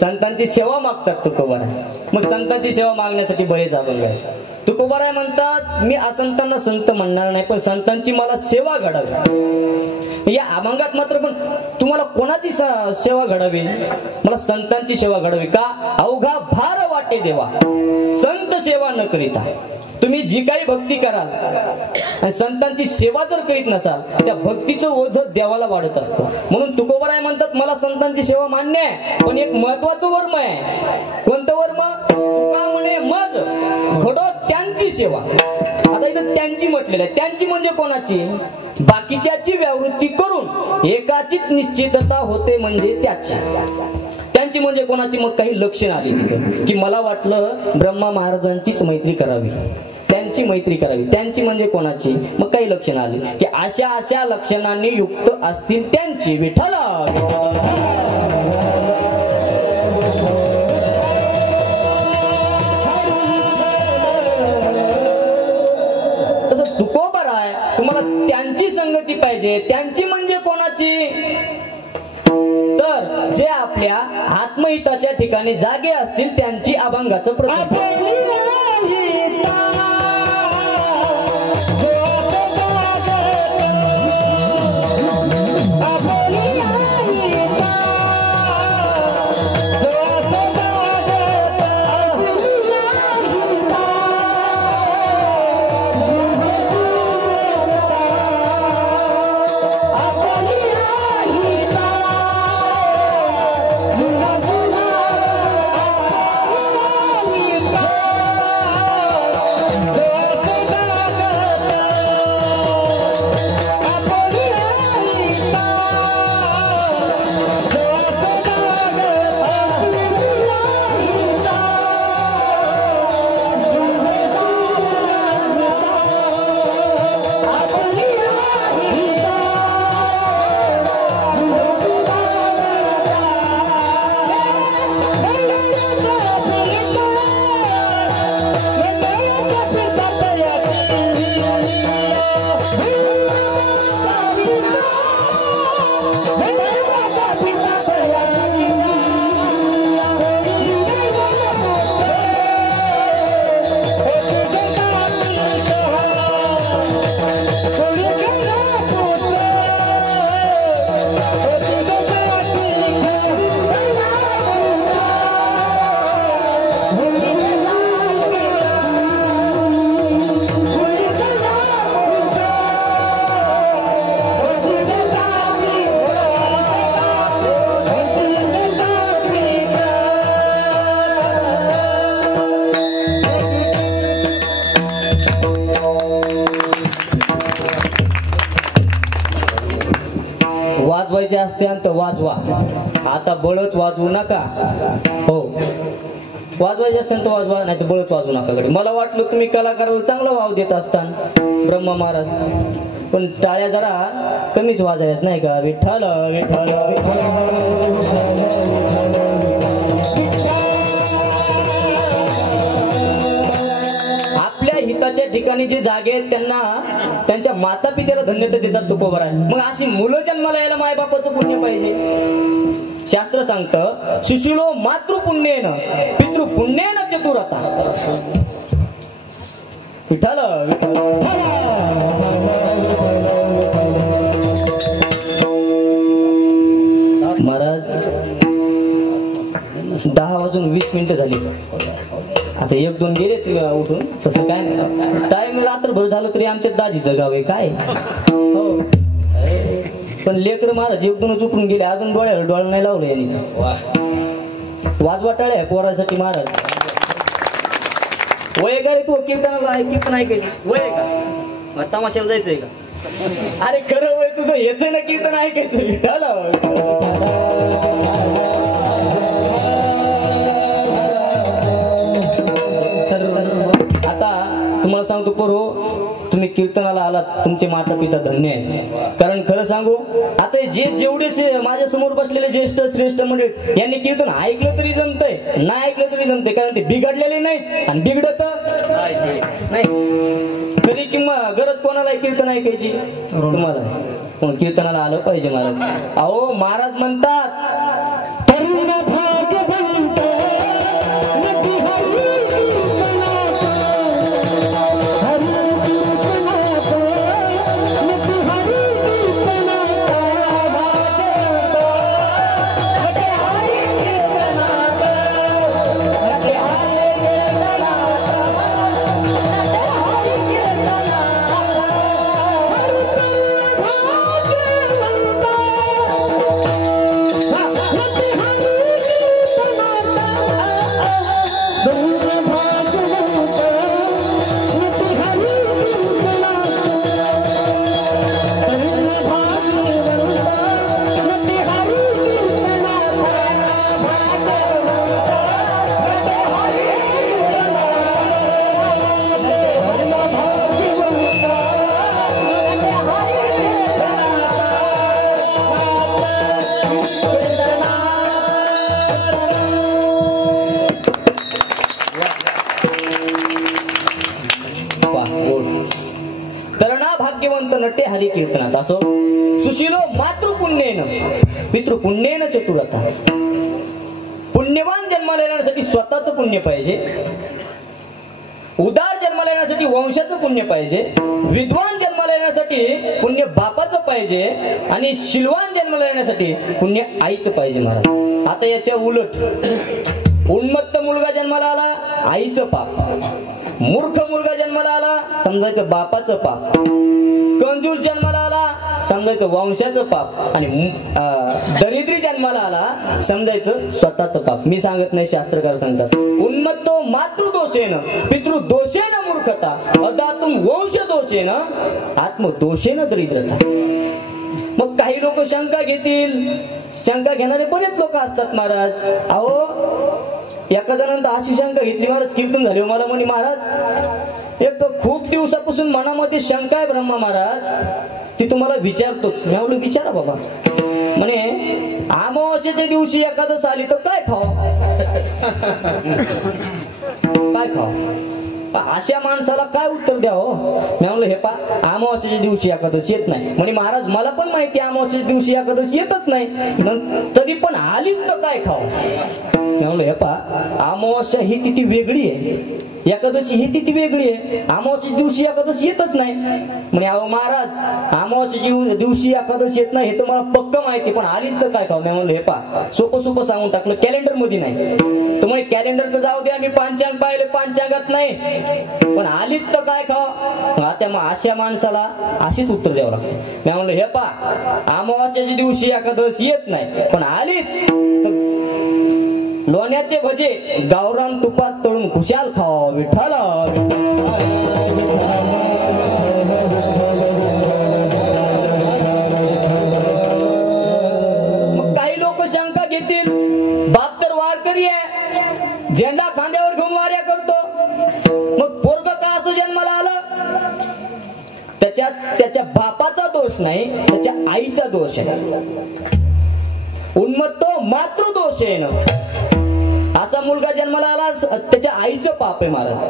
संतांची सेवा मागतात तुकोबारा. मग संतांची सेवा मागण्यासाठी बरेच अभंग आहेत. तुकोबाराय म्हणतात मी असंतांना संत म्हणणार नाही, पण संतांची मला सेवा घडावी. या अभंगात मात्र पण तुम्हाला कोणाची सेवा घडावी? मला संतांची सेवा घडावी. का? अवघा भार वाटे देवा संत सेवा न करिता. तुम्ही जी काही भक्ती कराल आणि संतांची सेवा जर करीत नसाल त्या भक्तीचं ओझं देवाला वाढत असतं. म्हणून तुकोबाराय म्हणतात मला संतांची सेवा मान्य आहे, पण एक महत्वाचं वर्म आहे. कोणतं वर्म? तुका म्हणे मज घडो त्यांची सेवा. आता इथं त्यांची म्हटलेलं आहे. त्यांची म्हणजे कोणाची? बाकीच्याची व्यावृत्ती करून एकाचीच निश्चितता होते म्हणजे त्याची. त्यांची म्हणजे कोणाची? मग काही लक्षण आली तिथे की मला वाटलं ब्रह्मा महाराजांचीच मैत्री करावी, त्यांची मैत्री करावी. त्यांची म्हणजे कोणाची? मग काही लक्षण आली की अशा अशा लक्षणांनी युक्त असतील त्यांची. विठ्ठला तसं तुकोबर आहे, तुम्हाला त्यांची संगती पाहिजे. त्यांची म्हणजे कोणाची? तर जे आपल्या आत्महिताच्या ठिकाणी जागे असतील त्यांची अभंगाचं प्रसंग. असत्यांत वाजवा, आता बळच वाजवू नका. हो, वाजवायचे असताना वाजवा, नाही तर बळच वाजवू नका. कडे मला वाटलं तुम्ही कलाकाराला चांगला वाव देत असताना ब्रह्मा महाराज, पण टाळ्या जरा कमीच वाजायत नाही का? विठ्ठल विठ्ठल आपल्या हिताच्या ठिकाणी जे जागे आहेत त्यांना त्यांच्या माता पित्याला धन्यता देतात तुकोबराय. मग अशी मुलं जन्माला यायला मायबापाचं पुण्य पाहिजे. शास्त्र सांगतं शिशुलो मातृपुण्येन पितृपुण्येन चतुरता. विठ्ठल विठ्ठल महाराज 10:20 झाली. आता 1-2 गेलेत उठून. तसं काय नाही, टाइम रात्रभर झालं तरी आमच्यात दाजीचं गाव आहे काय. हो, पण लेकर महाराज 1-2 उठून गेले, अजून डोळा नाही लावलं यांनी. वाजवा टाळ्या पोरासाठी महाराज. वय का रे तू कीर्तनाला कीर्तन ऐकायची वय का? तमाशाला जायचंय का? अरे खरं वय तुझं हेच आहे ना कीर्तन ऐकायचं. विठ्ठल आता तुम्हाला सांगतो पोरो, तुम्ही कीर्तनाला आलात, तुमचे माता पिता धन्य आहे. कारण खरं सांगू, आता जेवढे माझ्या समोर बसलेले ज्येष्ठ श्रेष्ठ मंडळी यांनी कीर्तन ऐकलं तरी जमतंय, नाही ऐकलं तरी जमतंय. कारण ते बिघडलेले नाहीत आणि बिघडत नाही. तरी किंवा गरज कोणाला कीर्तन ऐकायची? तुम्हाला. पण कीर्तनाला आलं पाहिजे महाराज. अहो महाराज म्हणतात तरुण भाग्यवंत नटे हरी कीर्तनात. असो सुशीलो मातृपुण्येन पितृपुण्येन चतुरता. पुण्यवान जन्माला येण्यासाठी स्वतःच पुण्य पाहिजे, उदार जन्माला येण्यासाठी वंशाचं पुण्य पाहिजे, विद्वान जन्माला येण्यासाठी पुण्य बापाचं पाहिजे आणि शिलवान जन्माला येण्यासाठी पुण्य आईचं पाहिजे महाराज. आता याच्या उलट, उन्मत्त मुलगा जन्माला आला आईचं पाप, मूर्ख मुलगा जन्माला आला समजायचं बापाचं पाप, कंजूस जन्माला आला समजायचं वंशाचं पाप आणि दरिद्री जन्माला आला समजायचं स्वतःचं पाप. मी सांगत नाही, शास्त्रकार सांगतात. उन्मत्तो मातृदोषेन पितृदोषेन मूर्खता अदातुम वंशदोषेन आत्मदोषेन दरिद्रता. मग काही लोक शंका घेतील, शंका घेणारे बरेच लोक असतात महाराज. अहो एका जणांना अशी शंका घेतली महाराज, कीर्तन झाले मला म्हणे महाराज एक तर खूप दिवसापासून मनामध्ये शंका आहे ब्रह्मा महाराज, ती तुम्हाला विचारतोच. मी म्हणलं विचारा बाबा. म्हणे अमावास्येच्या दिवशी एकादश आली तर काय खाव? काय खाव? अशा माणसाला काय उत्तर द्यावं? मी म्हणलं हे पा अमावास्येच्या दिवशी एकादश येत नाही. म्हणे महाराज मला पण माहिती अमावास्येच्या दिवशी एकादश येतच नाही, तरी पण आलीच तर काय खाव? मी म्हणलं हे पा अमावास्या ही तिथी वेगळी आहे, एकादशी ही तिथी वेगळी आहे. अमावास्येच्या दिवशी एकादशी येतच नाही. म्हणे अहो महाराज अमावास्येच्या दिवशी एकादशी येत नाही हे तर मला पक्क माहिती, पण आलीच तर काय खाव? मी म्हणलं हे पा सोपं सोपं सांगून टाकलं, कॅलेंडर मध्ये नाही. तुम्ही कॅलेंडरचं जाऊ द्या, मी पंचांग पाहिले पंचांगात नाही, पण आलीच तर काय खाव? आता मग अशा माणसाला अशीच उत्तर द्यावं लागतं. मी म्हणलं हे पा अमावास्येच्या दिवशी एकादश येत नाही पण आलीच तर लोण्याचे भजे गावरान तुपात तळून खुशाल खावा. विठ्ठल घेतील. बाप तर वारकरी आहे, झेंडा खांद्यावर घेऊन वाऱ्या करतो. मग पोरग का असं जन्माला आलं? त्याच्या बापाचा दोष नाही, त्याच्या आईचा दोष आहे. उन्मत्त मातृदोष आहे ना. असा मुलगा जन्माला आला त्याच्या आईचं पाप आहे महाराज.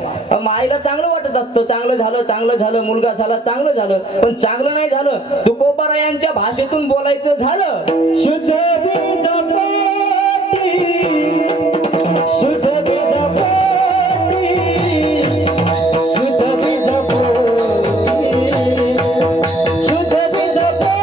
आईला चांगलं वाटत असतं, चांगलं झालं मुलगा झाला, चांगलं झालं. पण चांगलं नाही झालं. तुकोबारायांच्या भाषेतून बोलायचं झालं, शुद्ध बीज पोटी, शुद्ध बीज पोटी, शुद्ध बीज पोटी, शुद्ध बीज पोटी, शुद्ध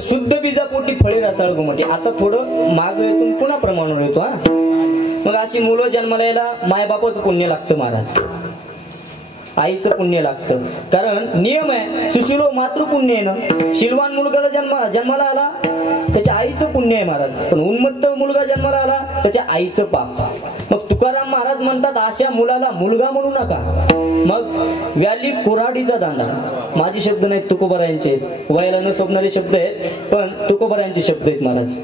शुद्ध बीजापोटी फळे रसाळ घुमटे. आता थोडं माग येतून पुन्हा प्रमाणावर येतो. मग अशी मुलं जन्माला यायला मायबापाचं पुण्य लागतं महाराज, आईचं पुण्य लागतं. कारण नियम आहे, सुशिलो मातृपुण्य आहे ना. शिलवान मुलगाला जन्माला आला त्याच्या आईचं पुण्य आहे महाराज. पण उन्मत्त मुलगा जन्माला आला त्याच्या आईचं पाप. मग तुकाराम महाराज म्हणतात अशा मुलाला मुलगा म्हणू नका. मग व्याली कुऱ्हाडीचा दांडा, माझे शब्द नाहीत, तुकोबारायांचे वयाला न शोभणारे शब्द आहेत, पण तुकोबारायांचे शब्द आहेत महाराज.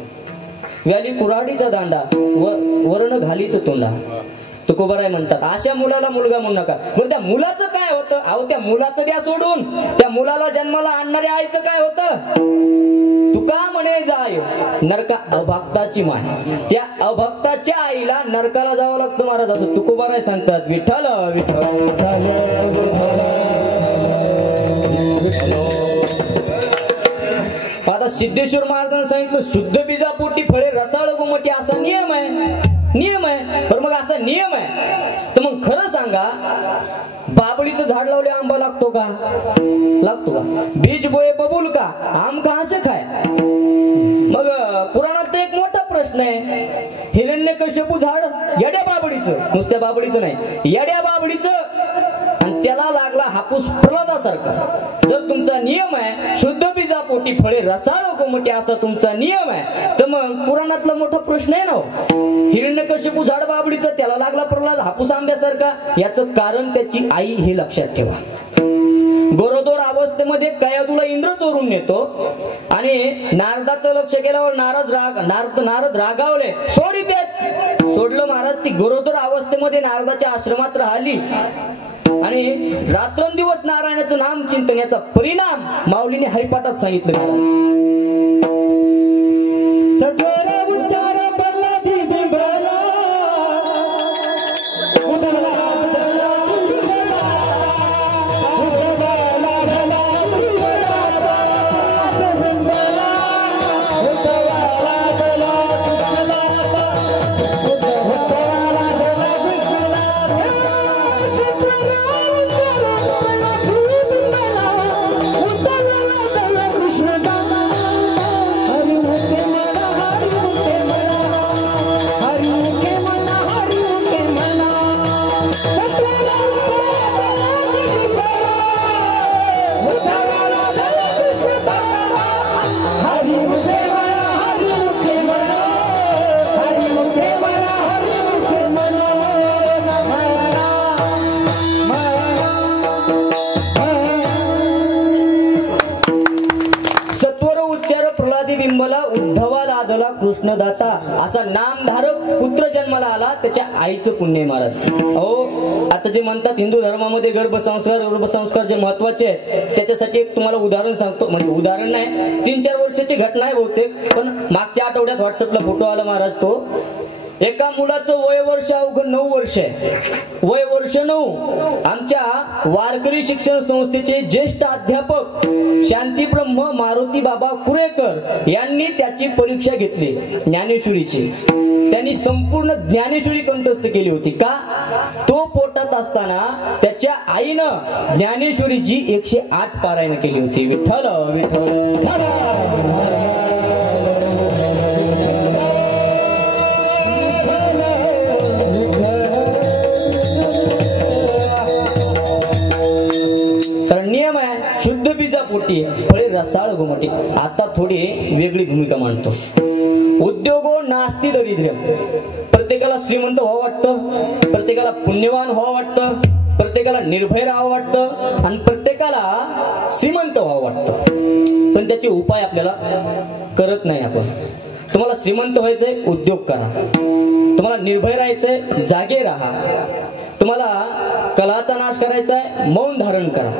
व्याली कुऱ्हाडीचा दांडा वर्ण घालीचं तोंडा. तुकोबाराय म्हणतात अशा मुलाला मुलगा म्हणू नका. बरं त्या मुलाचं काय होतं? अहो त्या मुलाचं द्या सोडून, त्या मुलाला जन्माला आणणाऱ्या आईचं काय होतं? तुका म्हणे जाय नरका अभक्ताची माय. त्या अभक्ताच्या आईला नरकाला जावं लागतं महाराज, असं तुकोबाराय सांगतात. विठ्ठल विठ्ठल. आता सिद्धेश्वर महाराजांनी सांगितलं शुद्ध बीजापोटी फळे रसाळ गोमटी, असा नियम आहे. तर मग असा नियम आहे तर मग खरं सांगा, बाबळीचं झाड लावले आंबा लागतो का? लागतो का? बीज बोये बबूल का, आम का असे खाय. मग पुराणात एक मोठा प्रश्न आहे, हिरण्यकश्यपू झाड येड्या बाबळीचं, नुसत्या बाबळीचं नाही, येड्या बाबळीचं, आणि त्याला लागला हापूस प्रल्हादासारखा. जर तुमचा नियम आहे शुद्ध बीजापोटी फळे रसाळ गोमटे असा तुमचा नियम आहे, तर मग पुराणातला मोठा प्रश्न आहे ना, हिरण्यकश्यपू झाड बाबळीचं, त्याला लागला प्रल्हाद हापूस आंब्यासारखा. याचं कारण त्याची आई हे लक्षात ठेवा. गोरोदोर अवस्थेमध्ये कयादूला इंद्र चोरून नेतो आणि नारदाचं लक्ष केल्यावर नारद रागावले, सोडलं महाराज. ती गोरोदोर अवस्थेमध्ये नारदाच्या आश्रमात राहिली आणि रात्रंदिवस नारायणाचं नाम चिंतन, याचा परिणाम माऊलीने हरिपाठात सांगितलं महाराज. सुजाता असा नामधारक पुत्र जन्माला आला, त्याच्या आईचं पुण्य आहे महाराज. अहो आता जे म्हणतात हिंदू धर्मामध्ये गर्भसंस्कार जे महत्वाचे आहे, त्याच्यासाठी एक तुम्हाला उदाहरण सांगतो. म्हणजे उदाहरण नाही, 3-4 वर्षाची घटना आहे बहुतेक, पण मागच्या आठवड्यात व्हॉट्सअपला फोटो आला महाराज. तो एका मुलाचं वय वर्ष अवघं 9 वर्ष आहे, वय वर्ष 9. आमच्या वारकरी शिक्षण संस्थेचे ज्येष्ठ अध्यापक शांतीब्रह्म मारुती बाबा कुरेकर यांनी त्याची परीक्षा घेतली ज्ञानेश्वरीची. त्यांनी संपूर्ण ज्ञानेश्वरी कंठस्थ केली होती. का? तो पोटात असताना त्याच्या आईनं ज्ञानेश्वरीची 108 पारायण केली होती. विठ्ठल विठ्ठल. नियम आहे, शुद्ध बीजा पोटी फळे रसाळ घुमटी. आता थोडी वेगळी भूमिका मांडतो. उद्योगो नास्ति दरिद्र. प्रत्येकाला श्रीमंत व्हावं वाटतं, प्रत्येकाला पुण्यवान व्हावं वाटतं, प्रत्येकाला निर्भय राहावं वाटतं आणि प्रत्येकाला श्रीमंत व्हावं वाटतं. पण त्याचे उपाय आपल्याला करत नाही आपण. तुम्हाला श्रीमंत व्हायचंय, उद्योग करा. तुम्हाला निर्भय राहायचंय, जागे राहा. तुम्हाला कलाचा नाश करायचा आहे, मौन धारण करा.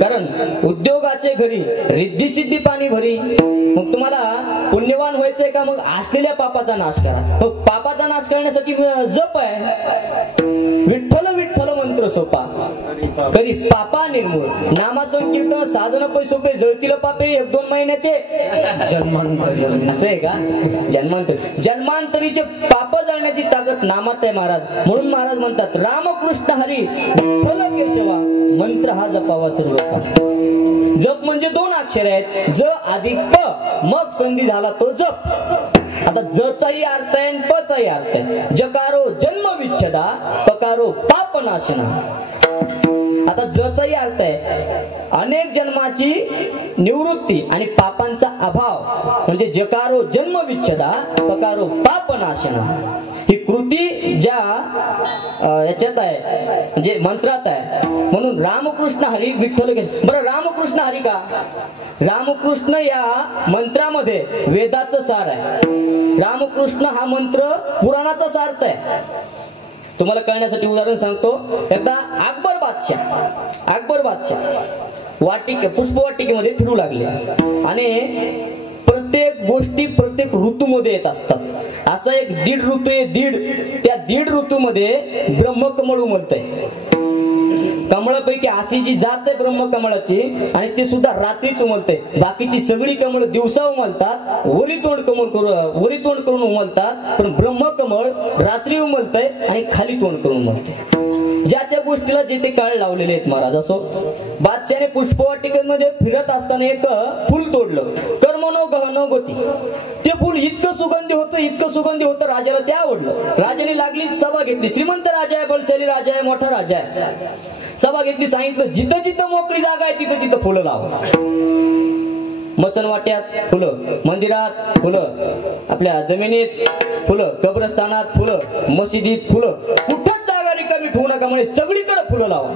कारण उद्योगाचे घरी रिद्धी सिद्धी पाणी भरी. मग तुम्हाला पुण्यवान व्हायचंय का? मग असलेल्या पापाचा नाश करा. मग पापाचा नाश करण्यासाठी जप आहे. विठ्ठल विठ्ठल मंत्र सोपा करी पापा निर्मूळ. नामसंकीर्तन साधन पै सोपे, जळतील पापे 1-2 महिन्याचे. जन्मांतर असं आहे का? जन्मांतरीचे पाप जाळण्याची ताकद नामात आहे महाराज. म्हणून महाराज म्हणतात, रामकृष्ण हरी विठ्ठल केशवा मंत्र हा जपावा सर्व. जप म्हणजे 2 अक्षर आहेत, ज आधी प, मग संधी झाला तो जप. आता जचाही अर्थ आहे, पचाही अर्थ आहे. जकारो जन्म विच्छेदा, पकारो पाप नाशना. आता जचाही अर्थ आहे अनेक जन्माची निवृत्ती आणि पापांचा अभाव. म्हणजे जकारो जन्म विच्छेदा, पकारो पाप नाशना. ही कृती ज्या याच्यात आहे, म्हणजे मंत्रात आहे. म्हणून रामकृष्ण हरी विठ्ठल केशव. बरं, रामकृष्ण हरी का? रामकृष्ण या मंत्रामध्ये वेदाचं सार आहे. रामकृष्ण हा मंत्र पुराणाचा सार्थ आहे. तुम्हाला कळण्यासाठी उदाहरण सांगतो. एकदा अकबर बादशाह पुष्पवाटिकेमध्ये फिरू लागले आणि प्रत्येक गोष्टी प्रत्येक ऋतूमध्ये येत असतात. असा एक 1.5 ऋतू आहे. त्या 1.5 ऋतूमध्ये ब्रह्मकमळ उमलतंय. कमळापैकी अशी जी जात आहे ब्रह्मकमळाची, आणि ते सुद्धा रात्रीच उमलते. बाकीची सगळी कमळ दिवसा उमलतात, वरी तोंड करून उमलतात. पण ब्रह्मकमळ रात्री उमलतंय आणि खाली तोंड करून उमलते. ज्या त्या गोष्टीला जे ते काळ लावलेले आहेत महाराज. असो, बादशाने पुष्पवाटिकेमध्ये फिरत असताना एक फुल तोडलं. कर्मनो गहनो गती. ते फुल इतकं सुगंधी होतं, राजाला ते आवडलं. राजाने लागली सभा घेतली. श्रीमंत राजा आहे, बलशाली राजा आहे, मोठा राजा आहे. सभा घेतली. सांगितलं, जिथं जिथं मोकळी जागा आहे तिथं तिथं फुलं लावा. मसनवाट्यात फुलं, मंदिरात फुलं, आपल्या जमिनीत फुलं, कब्रस्तानात फुलं, मशिदीत फुलं. कुठंच जागा रिकामी ठेवू नका, म्हणजे सगळीकडे फुलं लावा.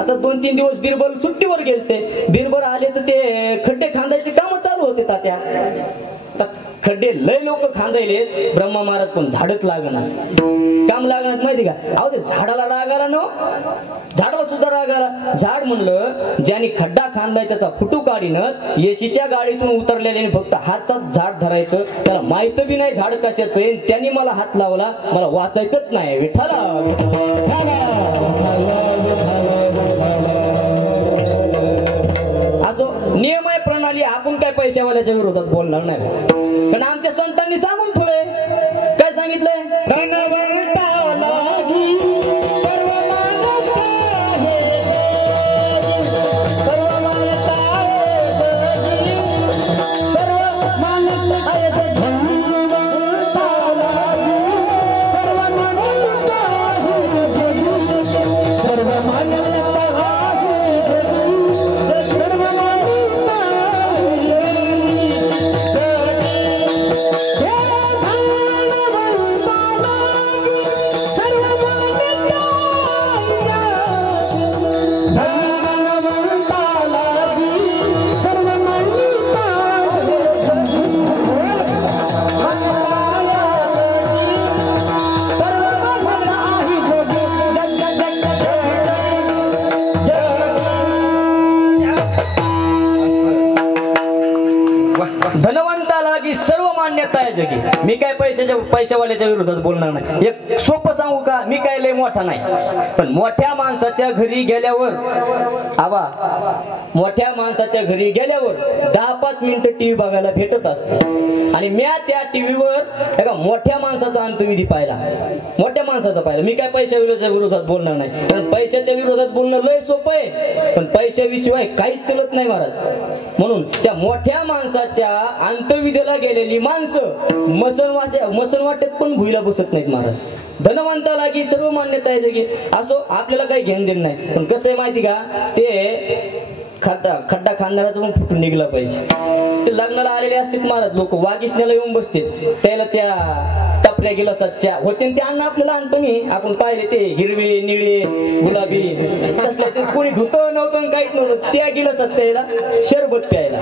आता 2-3 दिवस बिरबल सुट्टीवर गेलते. बिरबल आले तर ते खड्डे खांदायचे काम चालू होते. तात्या खड्डे लय लोक खांदायले. ब्रह्मा महाराज पण झाडच लागणार, काम लागणार. माहिती का? अहो ते झाडाला राग आला ना, झाडाला सुद्धा राग आला. झाड म्हणलं, ज्याने खड्डा खांदाय त्याचा फुटू काढीनं. येशीच्या गाडीतून उतरलेल्याने फक्त हातात झाड धरायचं. त्याला माहित बी नाही झाड कशाचं आहे. त्यांनी मला हात लावला, मला वाचायचंच नाही. विठ्ठला असो नियम आहे, प्रणाली. आपण काय पैशावाल्याच्या विरोधात बोलणार नाही. कारण आमच्या संतांनी सांगून ठेवलंय. काय सांगितलंय? Yeah! पैशावाल्याच्या विरोधात बोलणार नाही. एक सोपं सांगू का, मी काय लय मोठा नाही, पण मोठ्या माणसाच्या घरी गेल्यावर मोठ्या माणसाच्या घरी गेल्यावर 10-5 मिनिटं टीव्ही बघायला भेटत असते. आणि मी त्या टीव्हीवर एका मोठ्या माणसाचा अंतविधी पाहिला, मोठ्या माणसाचा पाहिला. मी काय पैशाच्या विरोधात बोलणार नाही, कारण पैशाच्या विरोधात बोलणं लय सोपं आहे, पण पैशाविषयी काहीच चलत नाही महाराज. म्हणून त्या मोठ्या माणसाच्या अंतविधीला गेलेली माणसं मसन वाटेत पण भुईला बसत नाहीत महाराज. धनवंताला की सर्व मान्यता आहे जगी, असो आपल्याला काही घेण देण नाही. पण कसं आहे माहिती का, ते खड्डा खानदाराचा पण फुटून निघला पाहिजे. ते लग्नाला आलेले असतात महाराज लोक, वागिसण्याला येऊन बसते, त्याला त्या टपऱ्या गिलासाच्या होते ते अन्न आपल्याला आणतो मी, आपण पाहिले ते हिरवे निळे गुलाबी तसलं, ते कोणी धुतं नव्हतं काहीच नव्हतं, त्या गिलासात त्याला शरबत प्यायला,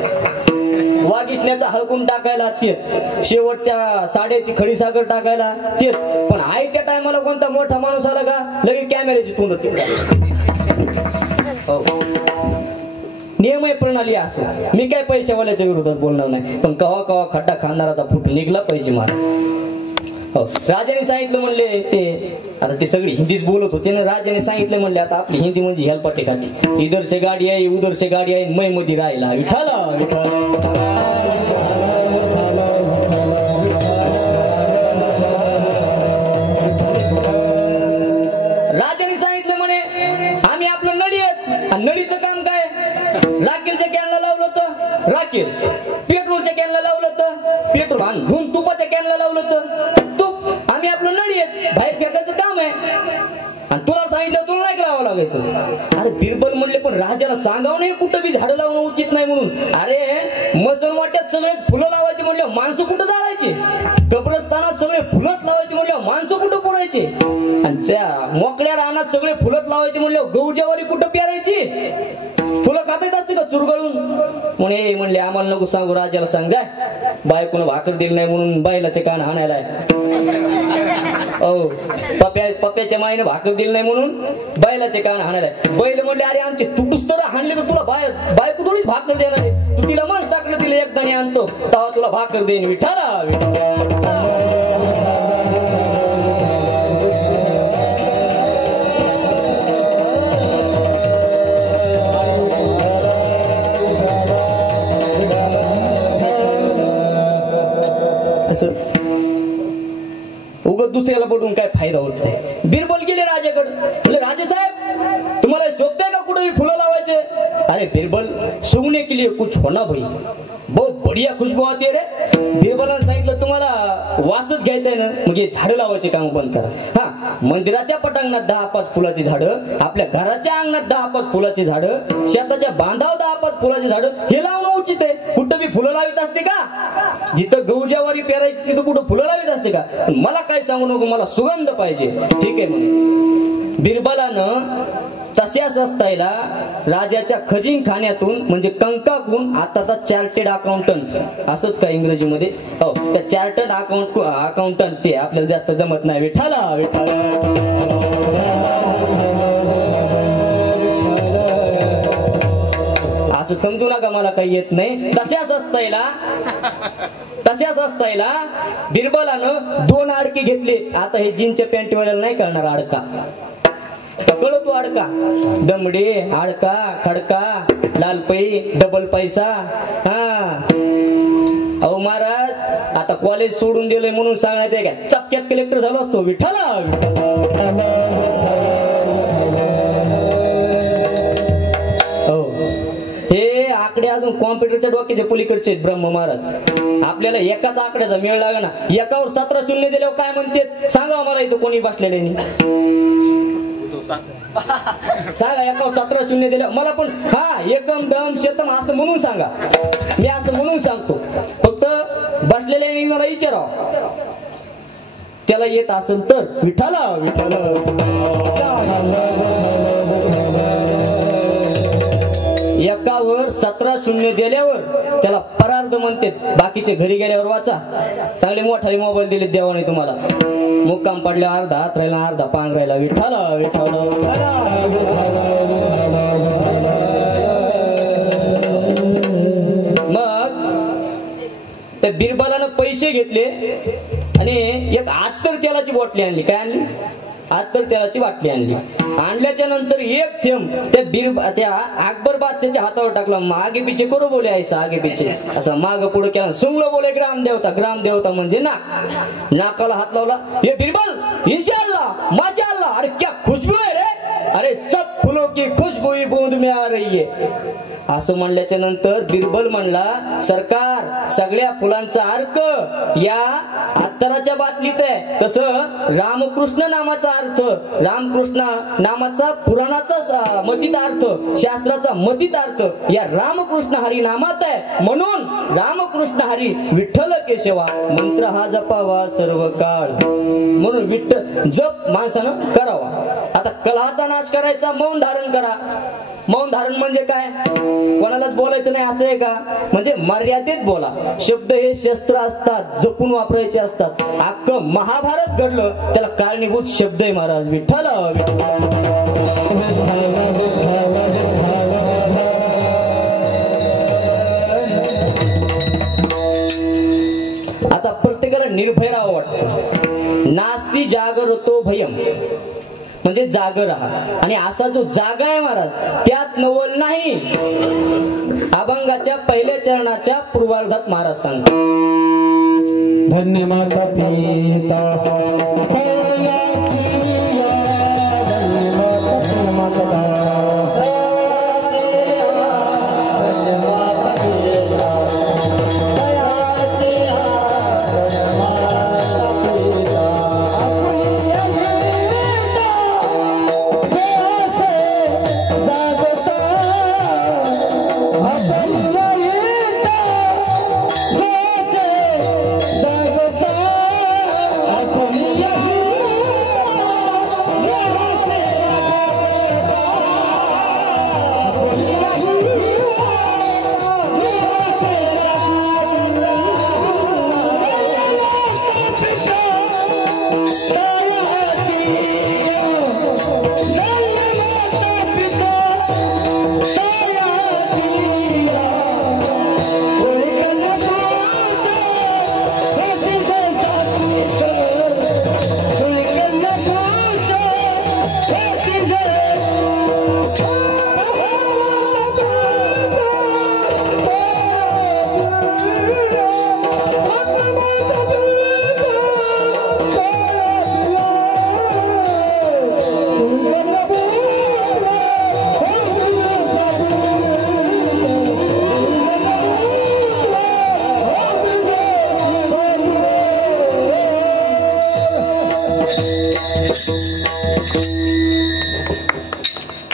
वागिसण्याचा हळकून टाकायला तेच, शेवटच्या साड्याची खडी साखर टाकायला तेच. पण आहे त्या टायमाला कोणता मोठा माणूस आला का लगेच कॅमेऱ्याची तोंड नियम आहे, प्रणाली असं. मी काय पैशावाल्याच्या विरोधात बोलणार नाही, पण कवा कवा खड्डा खानदाराचा फुट निघला पाहिजे महाराज. राजाने सांगितलं म्हणले, ते आता ते सगळी हिंदीच बोलत होते ना, राजाने सांगितलं म्हणले आता आपली हिंदी म्हणजे हेलपाटे खाती, इधर से गाडी आहे उधर से गाडी आहे, मै मध्ये राहिला विठाला विठाला. राजाने सांगितलं म्हणे आम्ही आपलं नळी आहेत, आणि नळीचं काम काय, राखेलच्या कॅनला लावलं तर राखेल, पेट्रोलच्या कॅनला लावलं तर पेट्रोल, आणि धून तुपाच्या कॅनला लावलं तर तूप. आम्ही आपलं नळी आहेत, बाहेर फेकायचं काम आहे, आणि तुला सांगितलं तुला नाही लावावं लागायचं. अरे बिरबल म्हणले पण राजाला सांगावं नाही कुठं बी झाडं लावणं उचित नाही म्हणून. अरे मसन वाट्यात सगळे फुलं लावायचे म्हणले माणसं कुठं जाळायचे, कब्रस्तानात सगळे फुलत लावायचे म्हणले माणसं कुठं पुरायचे, आणि त्या मोकळ्या रानात सगळे फुलत लावायचे म्हणले गहू ज्वारी कुठं पेरायची, फुलं खाता येत असते का चुरगळून. म्हणले आम्हाला नको सांगू, राजाला सांग जाय, बायकोनं भाकर दिली नाही म्हणून बैलाचे कान हाणायला, पप्याच्या माईने भाकर दिली नाही म्हणून बैलाचे कान हाणायला. बैल म्हणले अरे आमचे तुटूस तर हाणले तर तुला बायको थोडीच भाकर देणार आहे, तू तिला मन टाकलं तिला एकदाने आणतो तेव्हा तुला भाकर देईन विठाला विठाला. उगत दुसऱ्याला पडून काय फायदा होत नाही. बिरबल गेले राजाकडे, बोले राजे साहेब तुम्हाला शोभते का कुठे फुलं लावायचे. अरे बिरबल सुगने के लिए कुछ होना भाई, बहुत बढ़िया खुशबू आती है रे. बिरबलाने सांगितलं तुम्हाला वासच घ्यायचंय ना, मग हे झाडं लावायचे काम बंद करा. हा, मंदिराच्या पटांगणात 10-5 फुलाची झाडं, आपल्या घराच्या अंगणात 10-5 फुलाची झाडं, शेताच्या बांधावर 10-5 फुलाची झाडं, हे लावणं उचित आहे. कुठं बी फुलं लावित असते का, जिथं गहू ज्वारी पेरायची तिथं कुठं फुलं लावित असते का. मला काय सांगू नको, मला सुगंध पाहिजे. ठीक आहे म्हणे. बिरबलानं तशाच असतायला राजाच्या खजिन खाण्यातून म्हणजे कंकाकून आता चार्टेड अकाउंटंट असंच का इंग्रजीमध्ये, हो त्या चार्टर्ड अकाउंटंट ते आपल्याला जास्त जमत नाही विठाला विठाला. असं समजू नका मला काही येत नाही. तशाच असतायला बिरबलानं 2 आडके घेतले. आता हे जीनच्या पॅन्टीवाल्याला नाही करणार अडका, कळतो तू अडका, दमडी अडका खडका लालपई डबल पैसा. हा अहो महाराज आता कॉलेज सोडून दिलंय म्हणून सांगण्यात आहे का, चपक्यात कलेक्टर झालो असतो विठाला. हो हे आकडे अजून कॉम्प्युटरच्या डोक्याच्या पलीकडचे आहेत ब्रह्म महाराज. आपल्याला एकाच आकड्याचा मेळ लागा ना, एकावर 17 शून्य दिल्यावर काय म्हणते सांगा मला, इथं कोणी बसलेले सांगा. एकावर 17 शून्य दिल्या मला पण, हा एकम दम शतम असं म्हणून सांगा. मी असं म्हणून सांगतो, फक्त बसलेल्या मला विचाराव त्याला येत असेल तर विठाला विठाला. एकावर 17 शून्य दिल्यावर त्याला परार्ध म्हणते. बाकीचे घरी गेल्यावर वाचा, चांगले मोठाले मोबाईल दिले देवाने तुम्हाला, मुक्काम पडल्या अर्धा हात राहिला अर्धा पांग राहिला विठाला विठाला. मग त्या बिरबलानं पैसे घेतले आणि एक आत्तर तेलाची बाटली आणली. काय आणली? आत्तर तेलाची बाटली आणली. आणल्याच्या नंतर एक थेंब त्या अकबर बादशाच्या हातावर टाकला. मागे पिछे करू बोले ऐसा आगे पिछे, असं माग पुढे केला. सुंगलो बोले ग्रामदेवता. ग्रामदेवता म्हणजे नाकाला हात लावला. ये बिरबल इंशाअल्लाह माशाअल्लाह, अरे क्या खुशबू है रे, अरे सब फुलों की खुशबू बूंद में आ रही है. असं म्हणल्याच्या नंतर बिरबल म्हणला, सरकार सगळ्या फुलांचा अर्क या अत्तराच्या बाटलीत आहे. तसं रामकृष्ण नामाचा अर्थ, रामकृष्ण नामाचा पुराणाचा मतीत अर्थ, शास्त्राचा मतीत अर्थ या रामकृष्ण हरी नामात आहे. म्हणून रामकृष्ण हरी विठ्ठल केशवा मंत्र हा जपावा सर्व काळ. म्हणून विठ्ठल जप माणसानं करावा. आता कलहाचा नाश करायचा, मौन धारण करा. मौन धारण म्हणजे काय? कोणालाच बोलायचं नाही असं आहे का? म्हणजे मर्यादेत बोला. शब्द हे शस्त्र असतात, जपून वापरायचे असतात. अख्खं महाभारत घडलं त्याला कारणीभूत शब्द आहे महाराज. विठ्ठल. आता प्रत्येकाला निर्भय राहावं वाटतं. नास्ति जागरतो भयम म्हणजे जाग राहा. आणि असा जो जागा आहे महाराज त्यात नवल नाही. अभंगाच्या पहिल्या चरणाच्या पूर्वार्धात महाराज सांगतात, धन्य माता पिता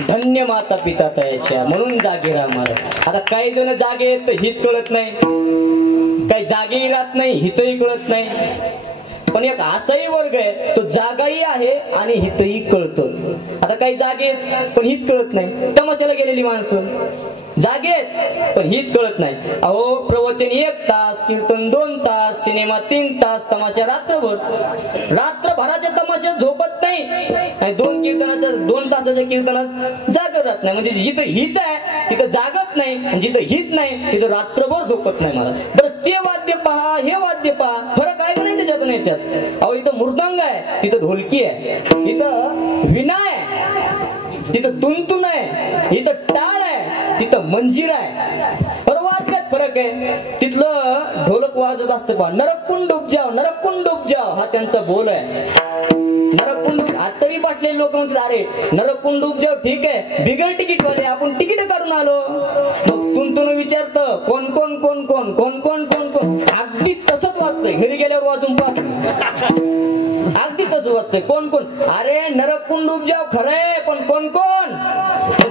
धन्य माता पिता तयाच्या म्हणून जागे राहा महाराज. आता काही जण जागे आहेत तर हित कळत नाही, काही जागेही राहत नाही, हितही कळत नाही. पण एक असाही वर्ग आहे तो जागाही आहे आणि हितही कळतं. आता काही जागे आहेत पण हित कळत नाही. तमाशाला गेलेली माणसं जागे आहेत पण हित कळत नाही. अहो प्रवचन 1 तास, कीर्तन 2 तास, सिनेमा 3 तास, तमाशा रात्रभर. रात्रभराच्या तमाशात झोपत नाही आणि 2 तासाच्या कीर्तनात जागत राहत नाही. म्हणजे जिथं हित आहे तिथं जागत नाही आणि जिथं हित नाही तिथं रात्रभर झोपत नाही महाराज. बरं ते वाद्य पहा, हे वाद्य पहा, फरक आहे का नाही त्याच्यातून याच्यात? अहो इथं मृदंग आहे, तिथं ढोलकी आहे, इथं विणा आहे, तिथं तुंतुन आहे, इथं टाळ आहे, तिथं मंजीर आहे. वाजण्यात फरक आहे. तिथलं ढोलक वाजत असतं पहा, नरकुंड उपजाव, नरकुंड उपजाव हा त्यांचा बोल आहे. नरकुंड आतरी बसलेले लोक म्हणतात अरे नरकुंड उपजाव ठीक आहे, बिगर तिकीट वाले आपण तिकीट काढून आलो. मग तुंतुन विचारतं कोण कोण कोण कोण कोण कोण कोण कोण. अगदी तसंच वाजतंय, घरी गेल्यावर वाजून पाहत. अगदी तसं वाजतंय कोण कोण. अरे नरकुंड उपजाव खरंय पण कोण कोण.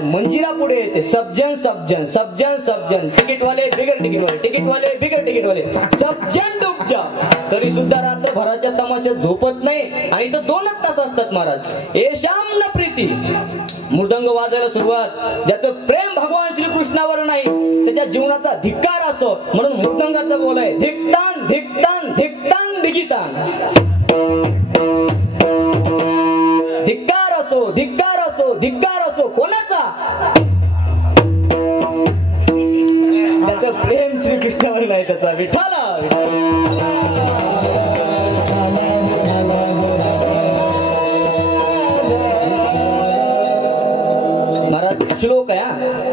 मंजिरा पुढे येते सबजन सबजन सबजन सबजन, तिकीट वाले बिगर तिकीट वाले, तिकीट वाले बिगर तिकीट वाले, सबजन डुबजा. तरी सुद्धा रात्रभराच्या तमाशात झोपत नाही आणि इथं 2च तास असतात महाराज. येशाम न प्रीती मृदंग वाजायला सुरुवात. ज्याचं प्रेम भगवान श्रीकृष्णावर नाही त्याच्या जीवनाचा धिक्कार असतो. म्हणून मृदंगाचा बोल आहे धिक्तान धिक्तान धिक्तान दिगितान. धिक्कार असो धिक्कार असो धिक्कार असो कोणाचा? त्याचं प्रेम श्रीकृष्णावर नाही त्याचा विठ्ठला.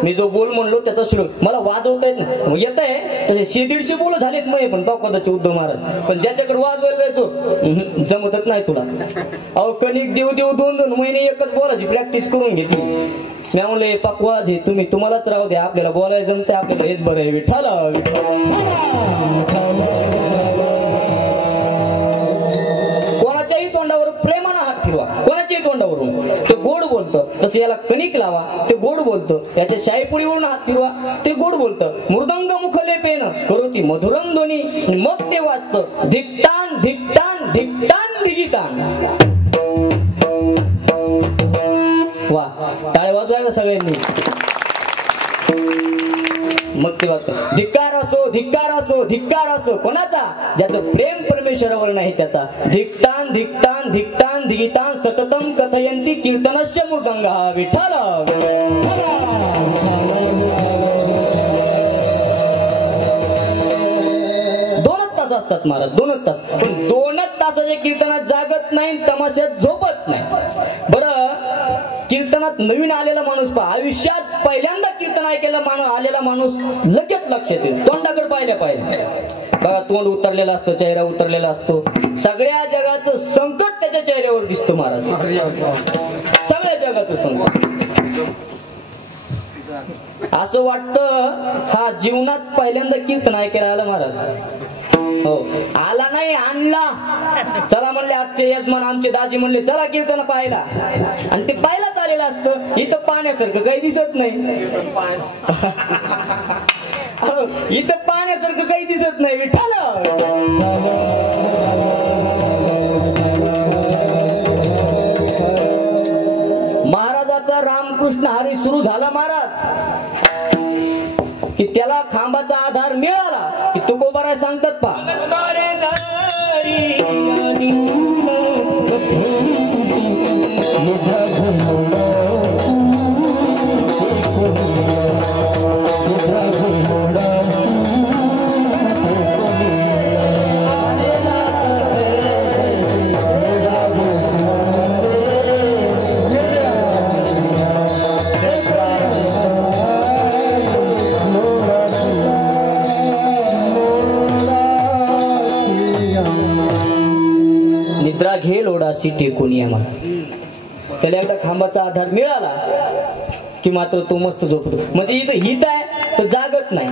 मी जो बोल म्हणलो त्याचा श्लोक मला वाजवता येत नाही, येत आहे तसे 100-150 बोल झालेत मग पण पाकवादाचे उद्धव महाराज, पण ज्याच्याकडे वाजवायला जायचो जमतच नाही तुला. अहो कणिक देऊ 2-2 महिने एकच बोलायची प्रॅक्टिस करून घेतली. मी म्हणले पकवाज हे तुम्हालाच राहू द्या, आपल्याला बोलायला जमते, आपल्याला हेच बरं आहे. विठ्ठल कोणाच्याही तोंडावर प्रेमानं हात फिरवा, कोणाच्याही तोंडावरून ते गोड बोलतं. तसं याला कणिक लावा, ते गोड बोलतं. याच्या शाईपुडीवरून हात फिरवा, ते गोड बोलतं. मृदंग मुखले पेन करोती मधुरम ध्वनी, मग ते वाजतं धिकटान धिकटान धिकटान दिगितान. वा, टाळे वाजवाय का सगळ्यांनी. मग ते वाजतं धिक्कार असो धिक्कार असो धिक्कार असो कोणाचा, ज्याचं प्रेम परमेश्वरावर नाही त्याचा. धिकटान धिकटान धिकटान धिगितान सततम कथयंती कीर्तनस्य मृदंगा. विठ्ठल 2 तास असतात महाराज, 2 तास. पण 2 तासाच्या कीर्तनात जागत नाही, तमाशात झोपत नाही. बरं कीर्तनात नवीन आलेला माणूस पहा, आयुष्यात पहिल्यांदा कीर्तन ऐकायला आलेला माणूस लगेच लक्षात येईल. तोंडाकडे पाहिल्या बघा, तोंड उतरलेला असतो, चेहरा उतरलेला असतो. सगळ्या जगाचं संकट त्याच्या चेहऱ्यावर दिसतं महाराज, सगळ्या जगाचं संकट. असं वाटतं हा जीवनात पहिल्यांदा कीर्तन ऐकायला आला महाराज. हो, आला नाही आणला. चला म्हणले आजचे यजमान आमचे दाजी म्हणले चला कीर्तन पाहायला, आणि ते पाहायलाच आलेलं असतं. इथं पाहण्यासारखं काही दिसत नाही. इथं पाहण्यासारखं काही दिसत नाही. विठ्ठल महाराजाचा रामकृष्ण हरी सुरू झाला महाराज की त्याला खांबाचा आधार मिळाला की तुकोबाराय सांगतात पा घे लोडाशी टेकून या महाराज. त्याला एकदा खांबाचा आधार मिळाला की मात्र तो मस्त झोपतो. म्हणजे इथं हित आहे तर जागत नाही.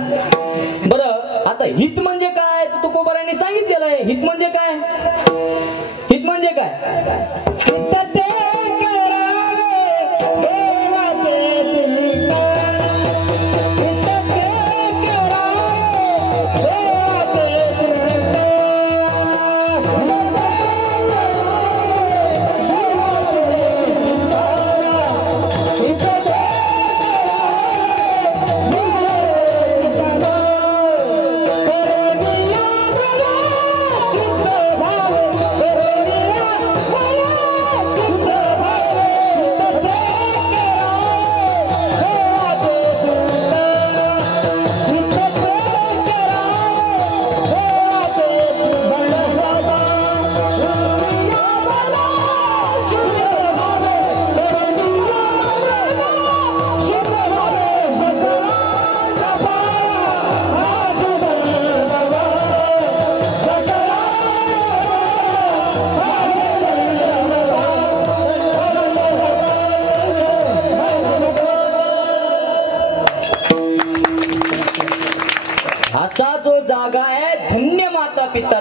बरं आता हित म्हणजे काय, तर तुकोबारायांनी सांगितलेलं आहे. हित म्हणजे काय, हित म्हणजे काय,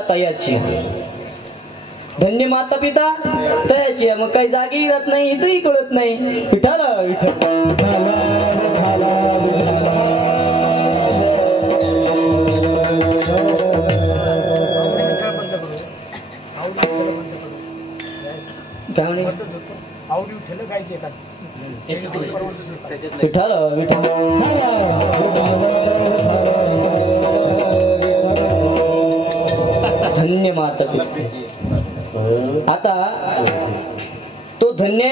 तयाची. धन्य माता पिता तयाची. मग काही जागी राहत नाही, इथंही कळत नाही. विठ्ठल विठ्ठल विठ्ठल धन्य माता पिता. आता तो धन्य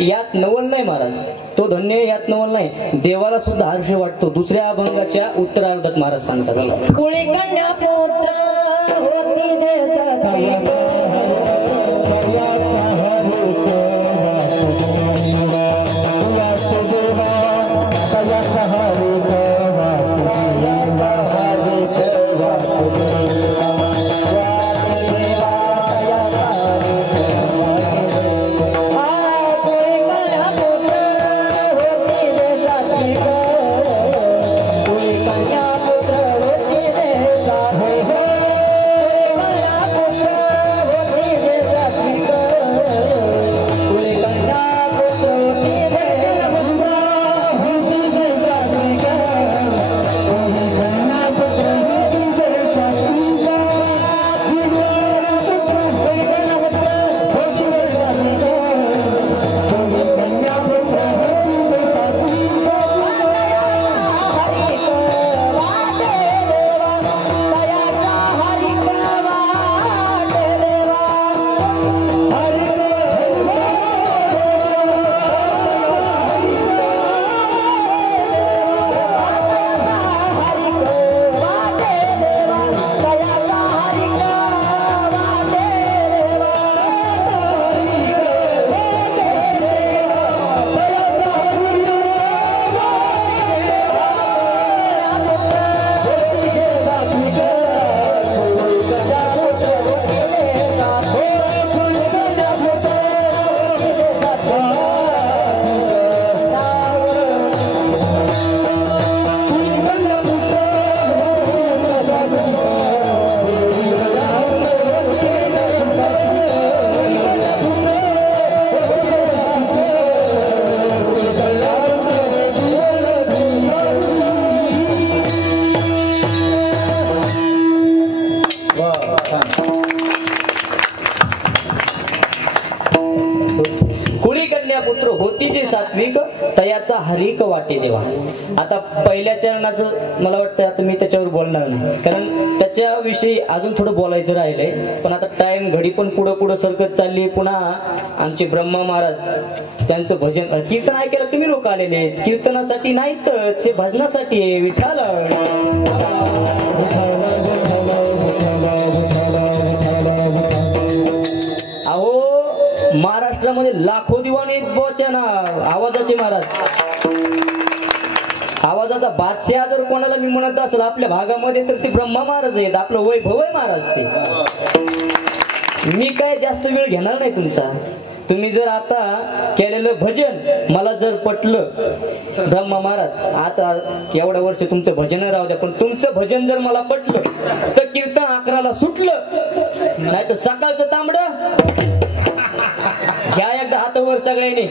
यात नवल नाही महाराज, तो धन्य यात नवल नाही. देवाला सुद्धा हर्ष वाटतो. दुसऱ्या अभंगाच्या उत्तरार्धात महाराज सांगतात, कुळी कन्या पुत्र होती जैसा पुत्र होती जे सात्विक तयाचा हरिक वाटे देवा. आता पहिल्या चरणाचं मला वाटतं आता मी त्याच्यावर बोलणार नाही, कारण त्याच्याविषयी अजून थोडं बोलायचं राहिलंय. पण आता टाइम घडी पण पुढं पुढं सरकत चालली. पुन्हा आमचे ब्रह्मा महाराज त्यांचं भजन कीर्तन ऐकायला तुम्ही लोक आलेले आहेत. कीर्तनासाठी नाही तर ते भजनासाठी आहे. विठ्ठल अहो महाराष्ट्रामध्ये लाखो दिवाणे बोच्या ना आवाजाचे महाराज. आवाजाचा बादशाह जर कोणाला मी म्हणत असेल आपल्या भागामध्ये तर ते ब्रह्मा महाराज आहेत. आपलं वैभव आहे महाराज ते. मी काय जास्त वेळ घेणार नाही तुमचा. तुम्ही जर आता केलेलं भजन मला जर पटलं ब्रह्मा महाराज, आता एवढ्या वर्ष तुमचं भजन राहू द्या, पण तुमचं भजन जर मला पटलं तर कीर्तन 11ला सुटलं, नाही तर सकाळचं तांबडं घ्या एकदा हातावर सगळ्यांनी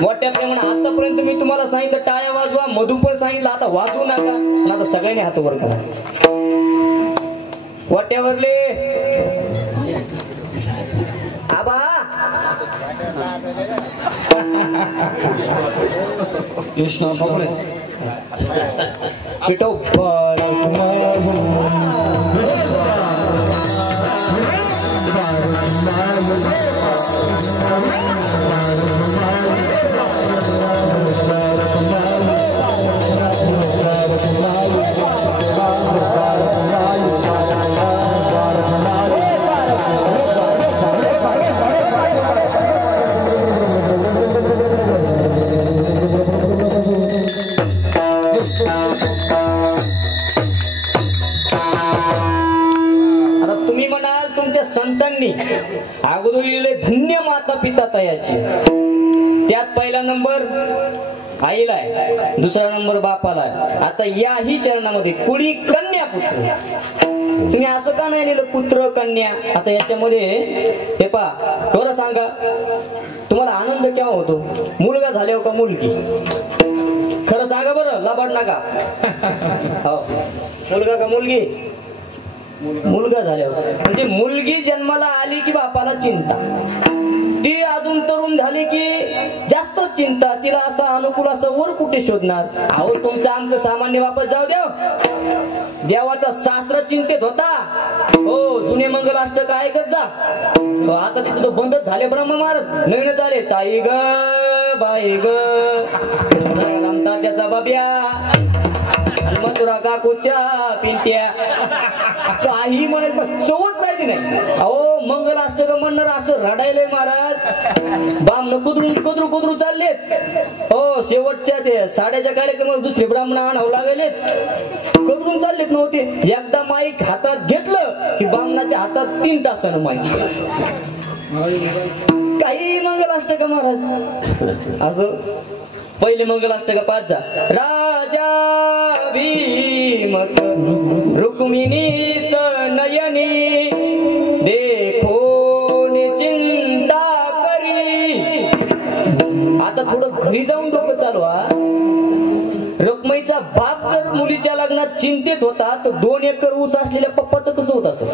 मोठ्या प्रेमाने. आतापर्यंत मी तुम्हाला सांगितलं टाळ्या वाजवा, मधू पण सांगितलं आता वाजवू नका, पण आता सगळ्यांनी हातावर करा. वाट्यावरले आबा कृष्णा पकडे पिठो संतांनी अगोदर लिहिले धन्य माता पिता तयाची. त्यात पहिला नंबर आईला आहे, दुसरा नंबर बापाला आहे. आता याही चरणामध्ये कुळी कन्या पुत्र. तुम्ही असं का नाही लिहिलं पुत्र कन्या? आता याच्यामध्ये हे पा खरं सांगा तुम्हाला आनंद केव्हा होतो? मुलगा झाल्यावर का मुलगी? खरं सांगा बरं, लबाड नका. हो मुलगा का मुलगी? मुलगा झाल्यावर. म्हणजे मुलगी जन्माला आली की बापाला चिंता, ती अजून तरुण झाली की जास्त चिंता. तिला असा अनुकूल असं वर कुठे शोधणार? अहो तुमचा आमचं सामान्य बापच जाऊ द्या, देवाचा सासरा चिंतेत होता. हो जुने मंगल अष्टक ऐकत जा. आता तिथं तो बंदच झाले ब्रह्मा महाराज. नवीन चाले ताई ग बाई ग त्याचा बाब्या मथुरा काकूच्या पिंट्या काही म्हणेल पण सवच राहिली नाही. अहो मंगल अष्टक म्हणणार असं रडायलंय महाराज. बामण कुदरू कुदरू चाललेत. हो शेवटच्या ते साड्याच्या कार्यक्रमात दुसरे ब्राह्मण आणावं लागलेत, कदरून चाललेत नव्हते. एकदा माईक हातात घेतलं की बामणाच्या हातात 3 तासानं माईक. काही मंगल अष्टक महाराज असं. पहिले मंगल अष्टक 5 जा. राजा भीमक रुक्मिणी सनयनी देखो चिंता करी. आता थोडं घरी जाऊन डोकं चालवा. रुक्मिणीचा बाप जर मुलीच्या लग्नात चिंतेत होता तर 2 एकर ऊस असलेल्या पप्पाचं कसं होत असं?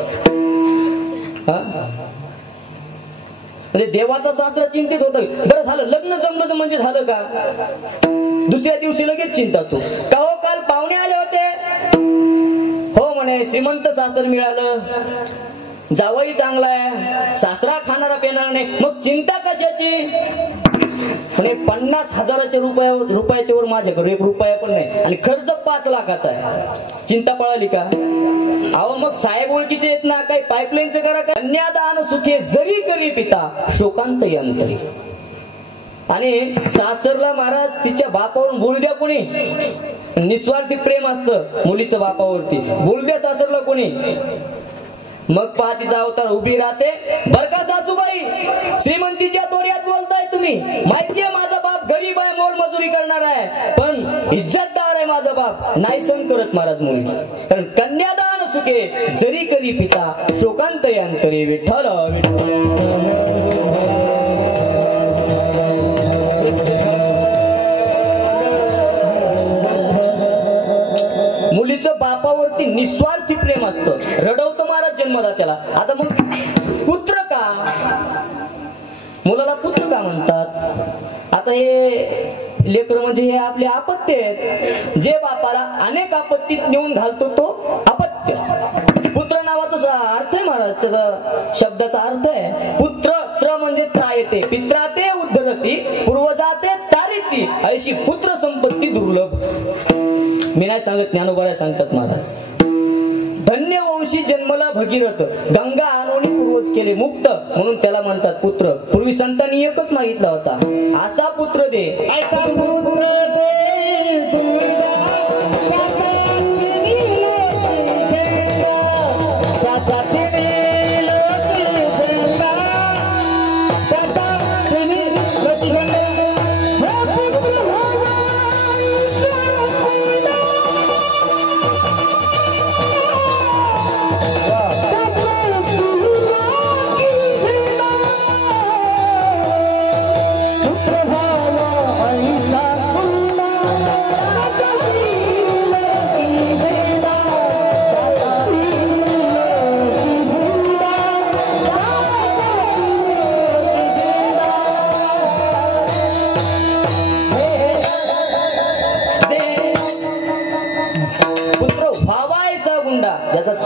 म्हणजे देवाचा सासरा चिंतित होत. बरं झालं लग्न जमलं म्हणजे झालं का? दुसऱ्या दिवशी लगेच चिंता तू का? हो काल पाहुणे आले होते. हो म्हणे श्रीमंत सासर मिळालं, जावई चांगला आहे, सासरा खाणारा पेणार नाही. मग चिंता कशाची? म्हणे 50,000 रुपयाच्या वर माझ्याकडे 1 रुपया पण नाही आणि खर्च 5 लाखाचा आहे. चिंता पळाली का? अहो मग साहेब ओळखीचे येत ना, काही पाईपलाईनचं करा का? कन्यादान सुखे जरी करी पिता शोकांत यंत्री. आणि सासरला महाराज तिच्या बापावरून बोलू द्या कोणी, निस्वार्थी प्रेम असतं मुलीचं बापावरती. बोलू द्या सासरला कोणी, मग पहा तिचा अवतार उभी राहते. बर का सासूबाई, श्रीमंतीच्या तोऱ्यात बोलताय तुम्ही. माहितीये माझा बाप गरीब आहे, मोल मजुरी करणार आहे, पण इज्जतदार आहे माझा बाप. नाही सण करत महाराज मुलगी. कारण कन्यादान सुखे जरी करी पिता शोकांत यंत्री. विठ्ठल मुलीचं बापावरती निस्वार्थी प्रेम असतं. रडवतं महाराज जन्मदात्याला. आता मग पुत्र का? मुलाला पुत्र का म्हणतात? आता हे लेकर म्हणजे हे आपले अपत्य आहेत. जे बापाला अनेक आपत्तीत नेऊन घालतो तो अपत्य. पुत्र नावाचा अर्थ आहे महाराज, त्याचा शब्दाचा अर्थ आहे पुत्र. त्र म्हणजे त्रायते, पित्राते उद्धरती, पूर्वजाते तारिती, अशी पुत्र संपत्ती दुर्लभ. मी नाही सांगत, ज्ञानोबा सांगतात महाराज. धन्य वंशी जन्मला भगीरथ, गंगा आणोनी पूर्वज केले मुक्त, म्हणून त्याला म्हणतात पुत्र. पूर्वी संतांनी एकच मागितला होता, असा पुत्र दे. ऐसा पुत्र दे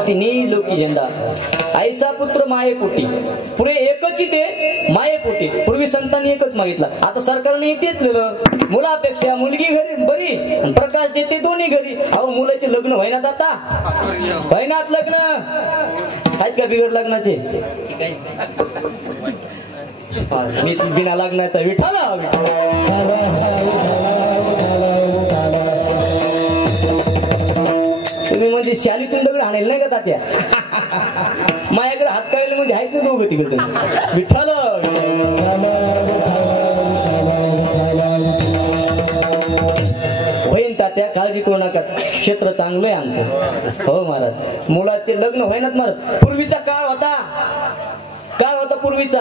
तिन्ही लोकी झेंडा. ऐसा पुत्र मायेपोटी, पुढे एकच ते मायेपोटी. पूर्वी संतांनी एकच मागितला, आता सरकारने तेच लिहिलं, मुलापेक्षा मुलगी घरी बरी, प्रकाश देते दोन्ही घरी. अहो मुलाचे लग्न व्हायनात, आता व्हायनात लग्न. आहेत का बिगर लग्नाचे? मी बिना लग्नाचा विठाला. तुम्ही म्हणजे शालीतून दगड आणायला नाही का तात्या? माझ्याकडे हात काढले म्हणजे आहेत ना दोघं तिकडे. विठ्ठल होईन तात्या, काळजी करू नका, क्षेत्र चांगलं आहे आमचं. हो महाराज, मुलाचे लग्न व्हायनात महाराज. पूर्वीचा काळ होता पूर्वीचा,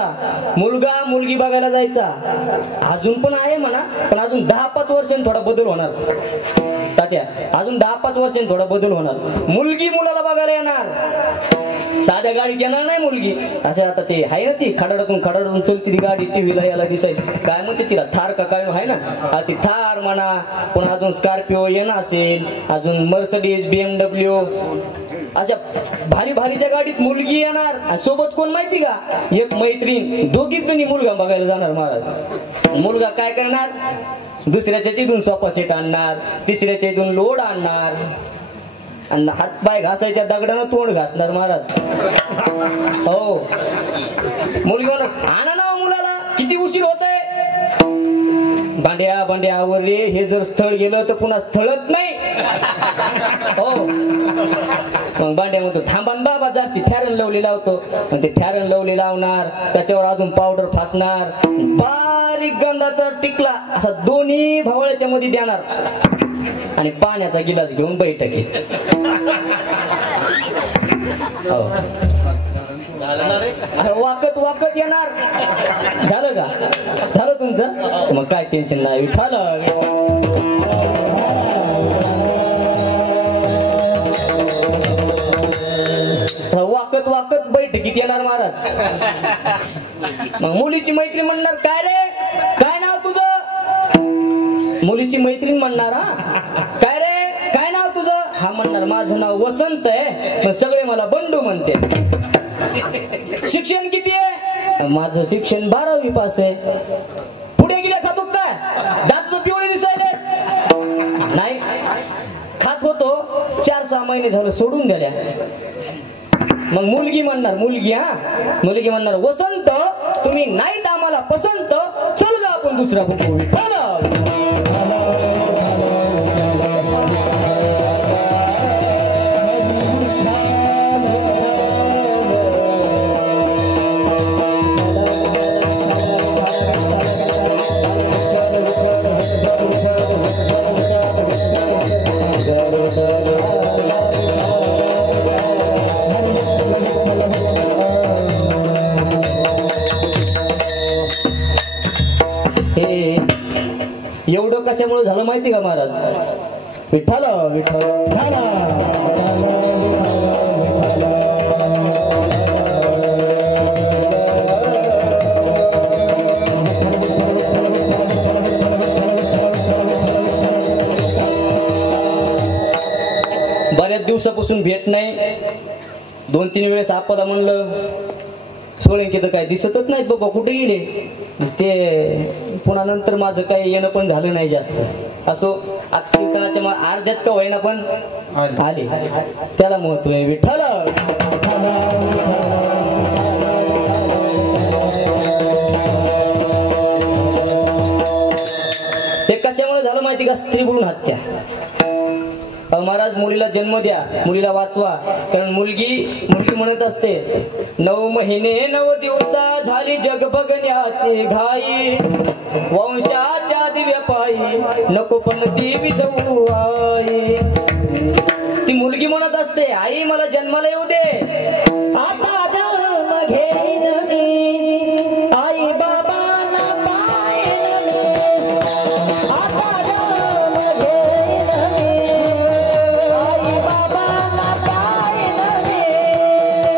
मुलगा मुलगी बघायला जायचा. अजून पण आहे म्हणा, पण अजून 10-5 वर्षांनी थोडा बदल होणार तात्या. अजून 10-5 वर्षांनी थोडा बदल होणार. मुलगी मुलाला बघायला येणार, साध्या गाडीत येणार नाही मुलगी. असं आता ते आहे ना, ती खडाडून चलती ती गाडी, टीव्हीला याला दिसायची. काय म्हणते तिला, थार का काय आहे ना, ती थार म्हणा. पण अजून स्कॉर्पिओ येणं असेल, अजून मर्सिडीज, BMW, अशा भारी भारीच्या गाडीत मुलगी येणार. सोबत कोण माहिती का, एक मैत्रीण. दोघीच जणी मुलगा बघायला जाणार महाराज. मुलगा काय करणार, दुसऱ्याच्या इथून सोफा सेट आणणार, तिसऱ्याच्या इथून लोड आणणार, आणि हातपाय घासायच्या दगडानं तोंड घासणार महाराज. हो, मुलगी म्हणणार, आणा ना मुलाला, किती उशीर होत आहे. भांड्या आवरले, हे जर स्थळ गेलं तर पुन्हा स्थळच नाही. हो, मग भांड्या म्हणतो, थांबा बाबा, जास्ती फॅरन लवली लावतो. ते फॅरन लवली लावणार, त्याच्यावर अजून पावडर फासणार, बारीक गंधाचा टिकला असा दोन्ही भावळ्याच्या मध्ये देणार, आणि पाण्याचा गिलास घेऊन बैठकी. हो, वाकत येणार. झालं का? झालं तुमचं? मग काय टेन्शन नाही. झालं. वाकत बैठकीत येणार महाराज. मग मुलीची मैत्रीण म्हणणार, काय रे, काय नाव तुझं? मुलीची मैत्रीण म्हणणार, हा काय रे, काय नाव तुझं? हा म्हणणार, माझं नाव वसंत आहे, पण सगळे मला बंडू म्हणते. शिक्षण किती आहे? माझं शिक्षण 12वी पास आहे. पुढे गेले खातो काय? दात पिवळे दिसायले नाही. खात होतो, 4-6 महिने झालं सोडून दिल्या. मग मुलगी म्हणणार, मुलगी म्हणणार, वसंत तुम्ही नाहीत आम्हाला पसंत, चल गा आपण दुसरा बघू. एवढं कशामुळे झालं माहिती का महाराज? विठ्ठल विठ्ठल तेव्हापासून भेट नाही. 2-3 वेळेस आपल्याला म्हणलं सोळंकी तर काय दिसतच नाहीत बाबा, कुठे गेले ते. पुन्हा नंतर माझं काही येणं पण झालं नाही जास्त. असो, आज कीर्तनाच्या अर्ध्यात का होईना पण आले, त्याला महत्व आहे. विठ्ठल हे कशामुळे झालं माहिती का? स्त्री भ्रूण हत्या. महाराज मुलीला जन्म द्या, मुलीला वाचवा. कारण मुलगी म्हणत असते 9 महिने 9 दिवसा झाली जग बघण्याची घाई, वंशाच्या दिव्या पायी नको पण ती विजवू आई. ती मुलगी म्हणत असते आई मला जन्माला येऊ दे, आता जन्म घेईन मी, आई बाबाला पाहिन मी. आता जन्म घेईन मी, आई बाबाला पाहिन मी. आई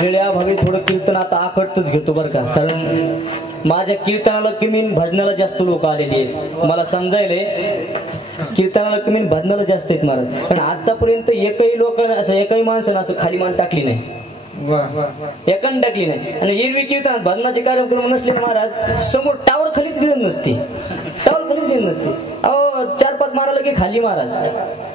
वेळेअभावी थोडं कीर्तन आता आखडतच घेतो बरं का. कारण माझ्या कीर्तनाला कमी भजनाला जास्त लोक आलेली आहेत. मला समजायलंय कीर्तनाला कमी भजनाला जास्त आहेत महाराज. पण आतापर्यंत एकही लोकांना असं एकही माणसानं असं खाली मान टाकली नाही, एकाने टाकली नाही. आणि एरवी कीर्तनात भजनाचे कार्यक्रम नसले महाराज समोर टावर खालीच गिळत नसते, टावर खालीच गिळत नसते. अहो 4-5 मारायला की खाली महाराज.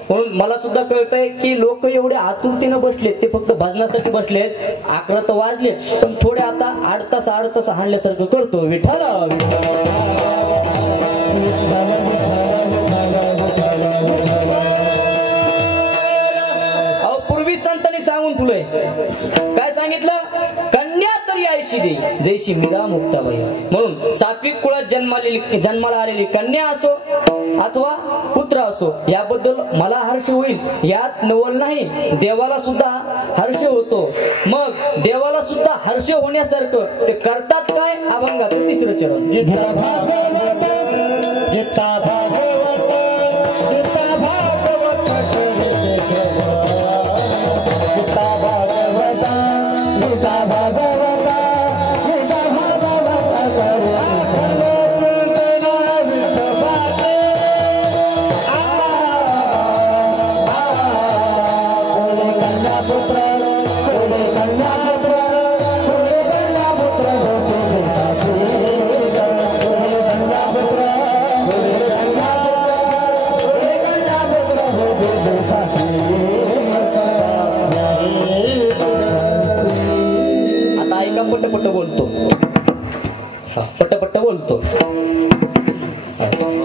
म्हणून मला सुद्धा कळतंय की लोक एवढे आतुरतेनं बसलेत, ते फक्त भजनासाठी बसलेत. 11 तर वाजले, पण थोडे आता 8 तास हाणल्यासारखं करतो. विठ्ठल अहो पूर्वी संतांनी सांगून ठेवलंय, काय सांगितलं? कन्या तरी आयशी दे जैशी मीरा मुक्ताबाई. म्हणून सात्विक कुळात जन्माला आलेली कन्या असो अथवा पुत्र असो, याबद्दल मला हर्ष होईल यात नवल नाही. देवाला सुद्धा हर्ष होतो. मग देवाला सुद्धा हर्ष होण्यासारखं ते करतात काय? अभंगाचं 3रं चरण. गीता भागवत, गीता भागवत, गीता भागवत, गीता भागवत, गीता भागवत, गीता पटपट बोलतो, पटपट बोलतो.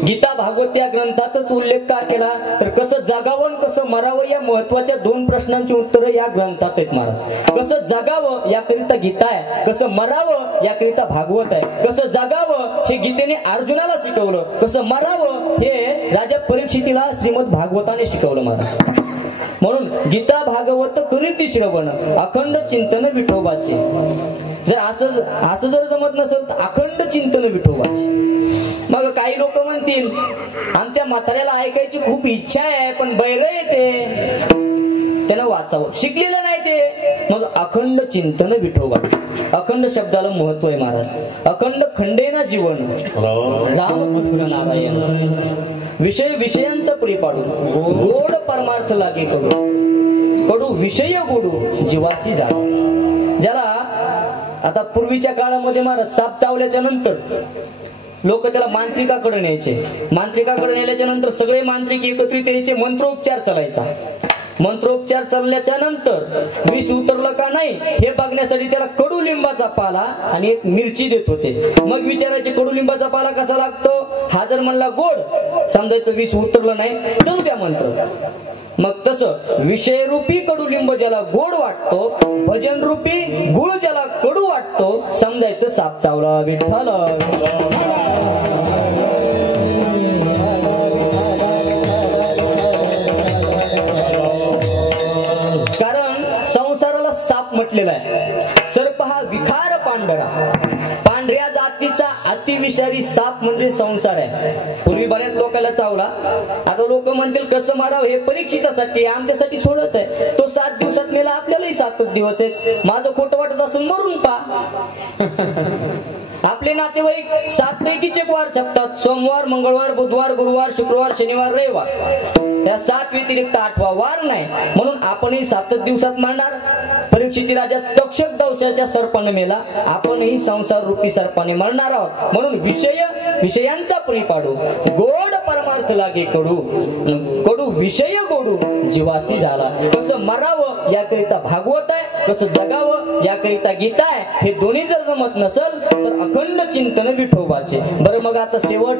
गीता भागवत या ग्रंथाचाच उल्लेख का केला तर कसं जगावं कसं मरावं या महत्वाच्या 2 प्रश्नांची उत्तरं या ग्रंथात आहेत महाराज. कसं जगावं याकरिता गीता आहे, कसं मरावं याकरिता भागवत आहे. कसं जगावं हे गीतेने अर्जुनाला शिकवलं, कसं मरावं हे राजा परीक्षितीला श्रीमद भागवताने शिकवलं महाराज. म्हणून गीता भागवत करीत श्रवण अखंड चिंतन विठोबाचे. जर असं जर जमत नसेल तर अखंड चिंतन विठोबाचे. मग काही लोक म्हणतील आमच्या म्हाताऱ्याला ऐकायची खूप इच्छा आहे पण बैर येते, त्यानं वाचावं, शिकलेलं नाही ते. मग अखंड चिंतन विठोबाचे. अखंड शब्दाला महत्व आहे महाराज. अखंड खंडेना जीवन रामकृष्ण नारायण. विषयांचा परी पाडून गोड परमार्थ लागे करू. कडू विषय गोडू जीवासी झाला. ज्याला आता पूर्वीच्या काळामध्ये महाराज साप चावल्याच्या नंतर लोक त्याला मांत्रिकाकडे न्यायचे. मांत्रिकाकडे नेल्याच्या नंतर सगळे मांत्रिक एकत्रित यायचे, मंत्रोपचार चालायचा. मंत्रोपचार चालल्याच्या नंतर विष उतरलं का नाही हे बघण्यासाठी त्याला कडुलिंबाचा पाला आणि एक मिरची देत होते. मग विचारायचे कडुलिंबाचा पाला कसा लागतो, हा जर म्हणला गोड समजायचं विष उतरलं नाही, चलू द्या मंत्र. मग तसं विषयरूपी कडुलिंब ज्याला गोड वाटतो, भजन रूपी गुळ ज्याला कडू वाटतो, समजायचं साप चावला विठ्ठल. कारण संसाराला साप म्हटलेला आहे. सर्प हा विखार पांढरा, पांढऱ्या जातीचा अतिविषारी साप म्हणजे संसार आहे. पूर्वी बऱ्याच लोकांना चावला, आता लोक म्हणतील कसं मारावं, हे परीक्षितासाठी आमच्यासाठी थोडंच आहे. तो 7 दिवसात मेला, आपल्यालाही 7च दिवस आहेत. माझं खोटं वाटत असं मरून पा. आपले नातेवाईक 7 पैकीच एक वार छपतात, सोमवार, मंगळवार, बुधवार, गुरुवार, शुक्रवार, शनिवार, रविवार. त्या 7 व्यतिरिक्त 8वा वार नाही, म्हणून आपणही 7च दिवसात मरणार. परीक्षिती राजा तक्षक दंशाच्या सर्पाने मेला, आपणही संसार रूपी सर्पाने मरणार आहोत. म्हणून विषयांचा परी पाडू, गोड परमार्थ लागे कडू, कडू विषय गोडू जीवासी झाला. कसं मरावं याकरिता भागवत आहे, कसं जगावं याकरिता गीता आहे. हे दोन्ही जर जमत नसल तर अखंड चिंतन विठोबाचे. बरं मग आता शेवट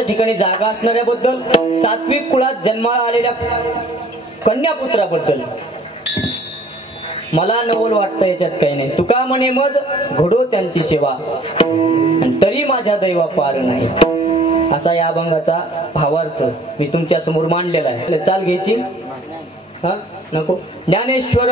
ठिकाणी जागा असणाऱ्याबद्दल, सात्विक कुळात जन्माला आलेल्या कन्यापुत्राबद्दल मला नवल वाटतं. याच्यात काही नाही. तुका म्हणे मज घडो त्यांची सेवा, तरी माझ्या दैवा पार नाही. असा या अभंगाचा भावार्थ मी तुमच्या समोर मांडलेला आहे. चाल घ्यायची हा नको. ज्ञानेश्वर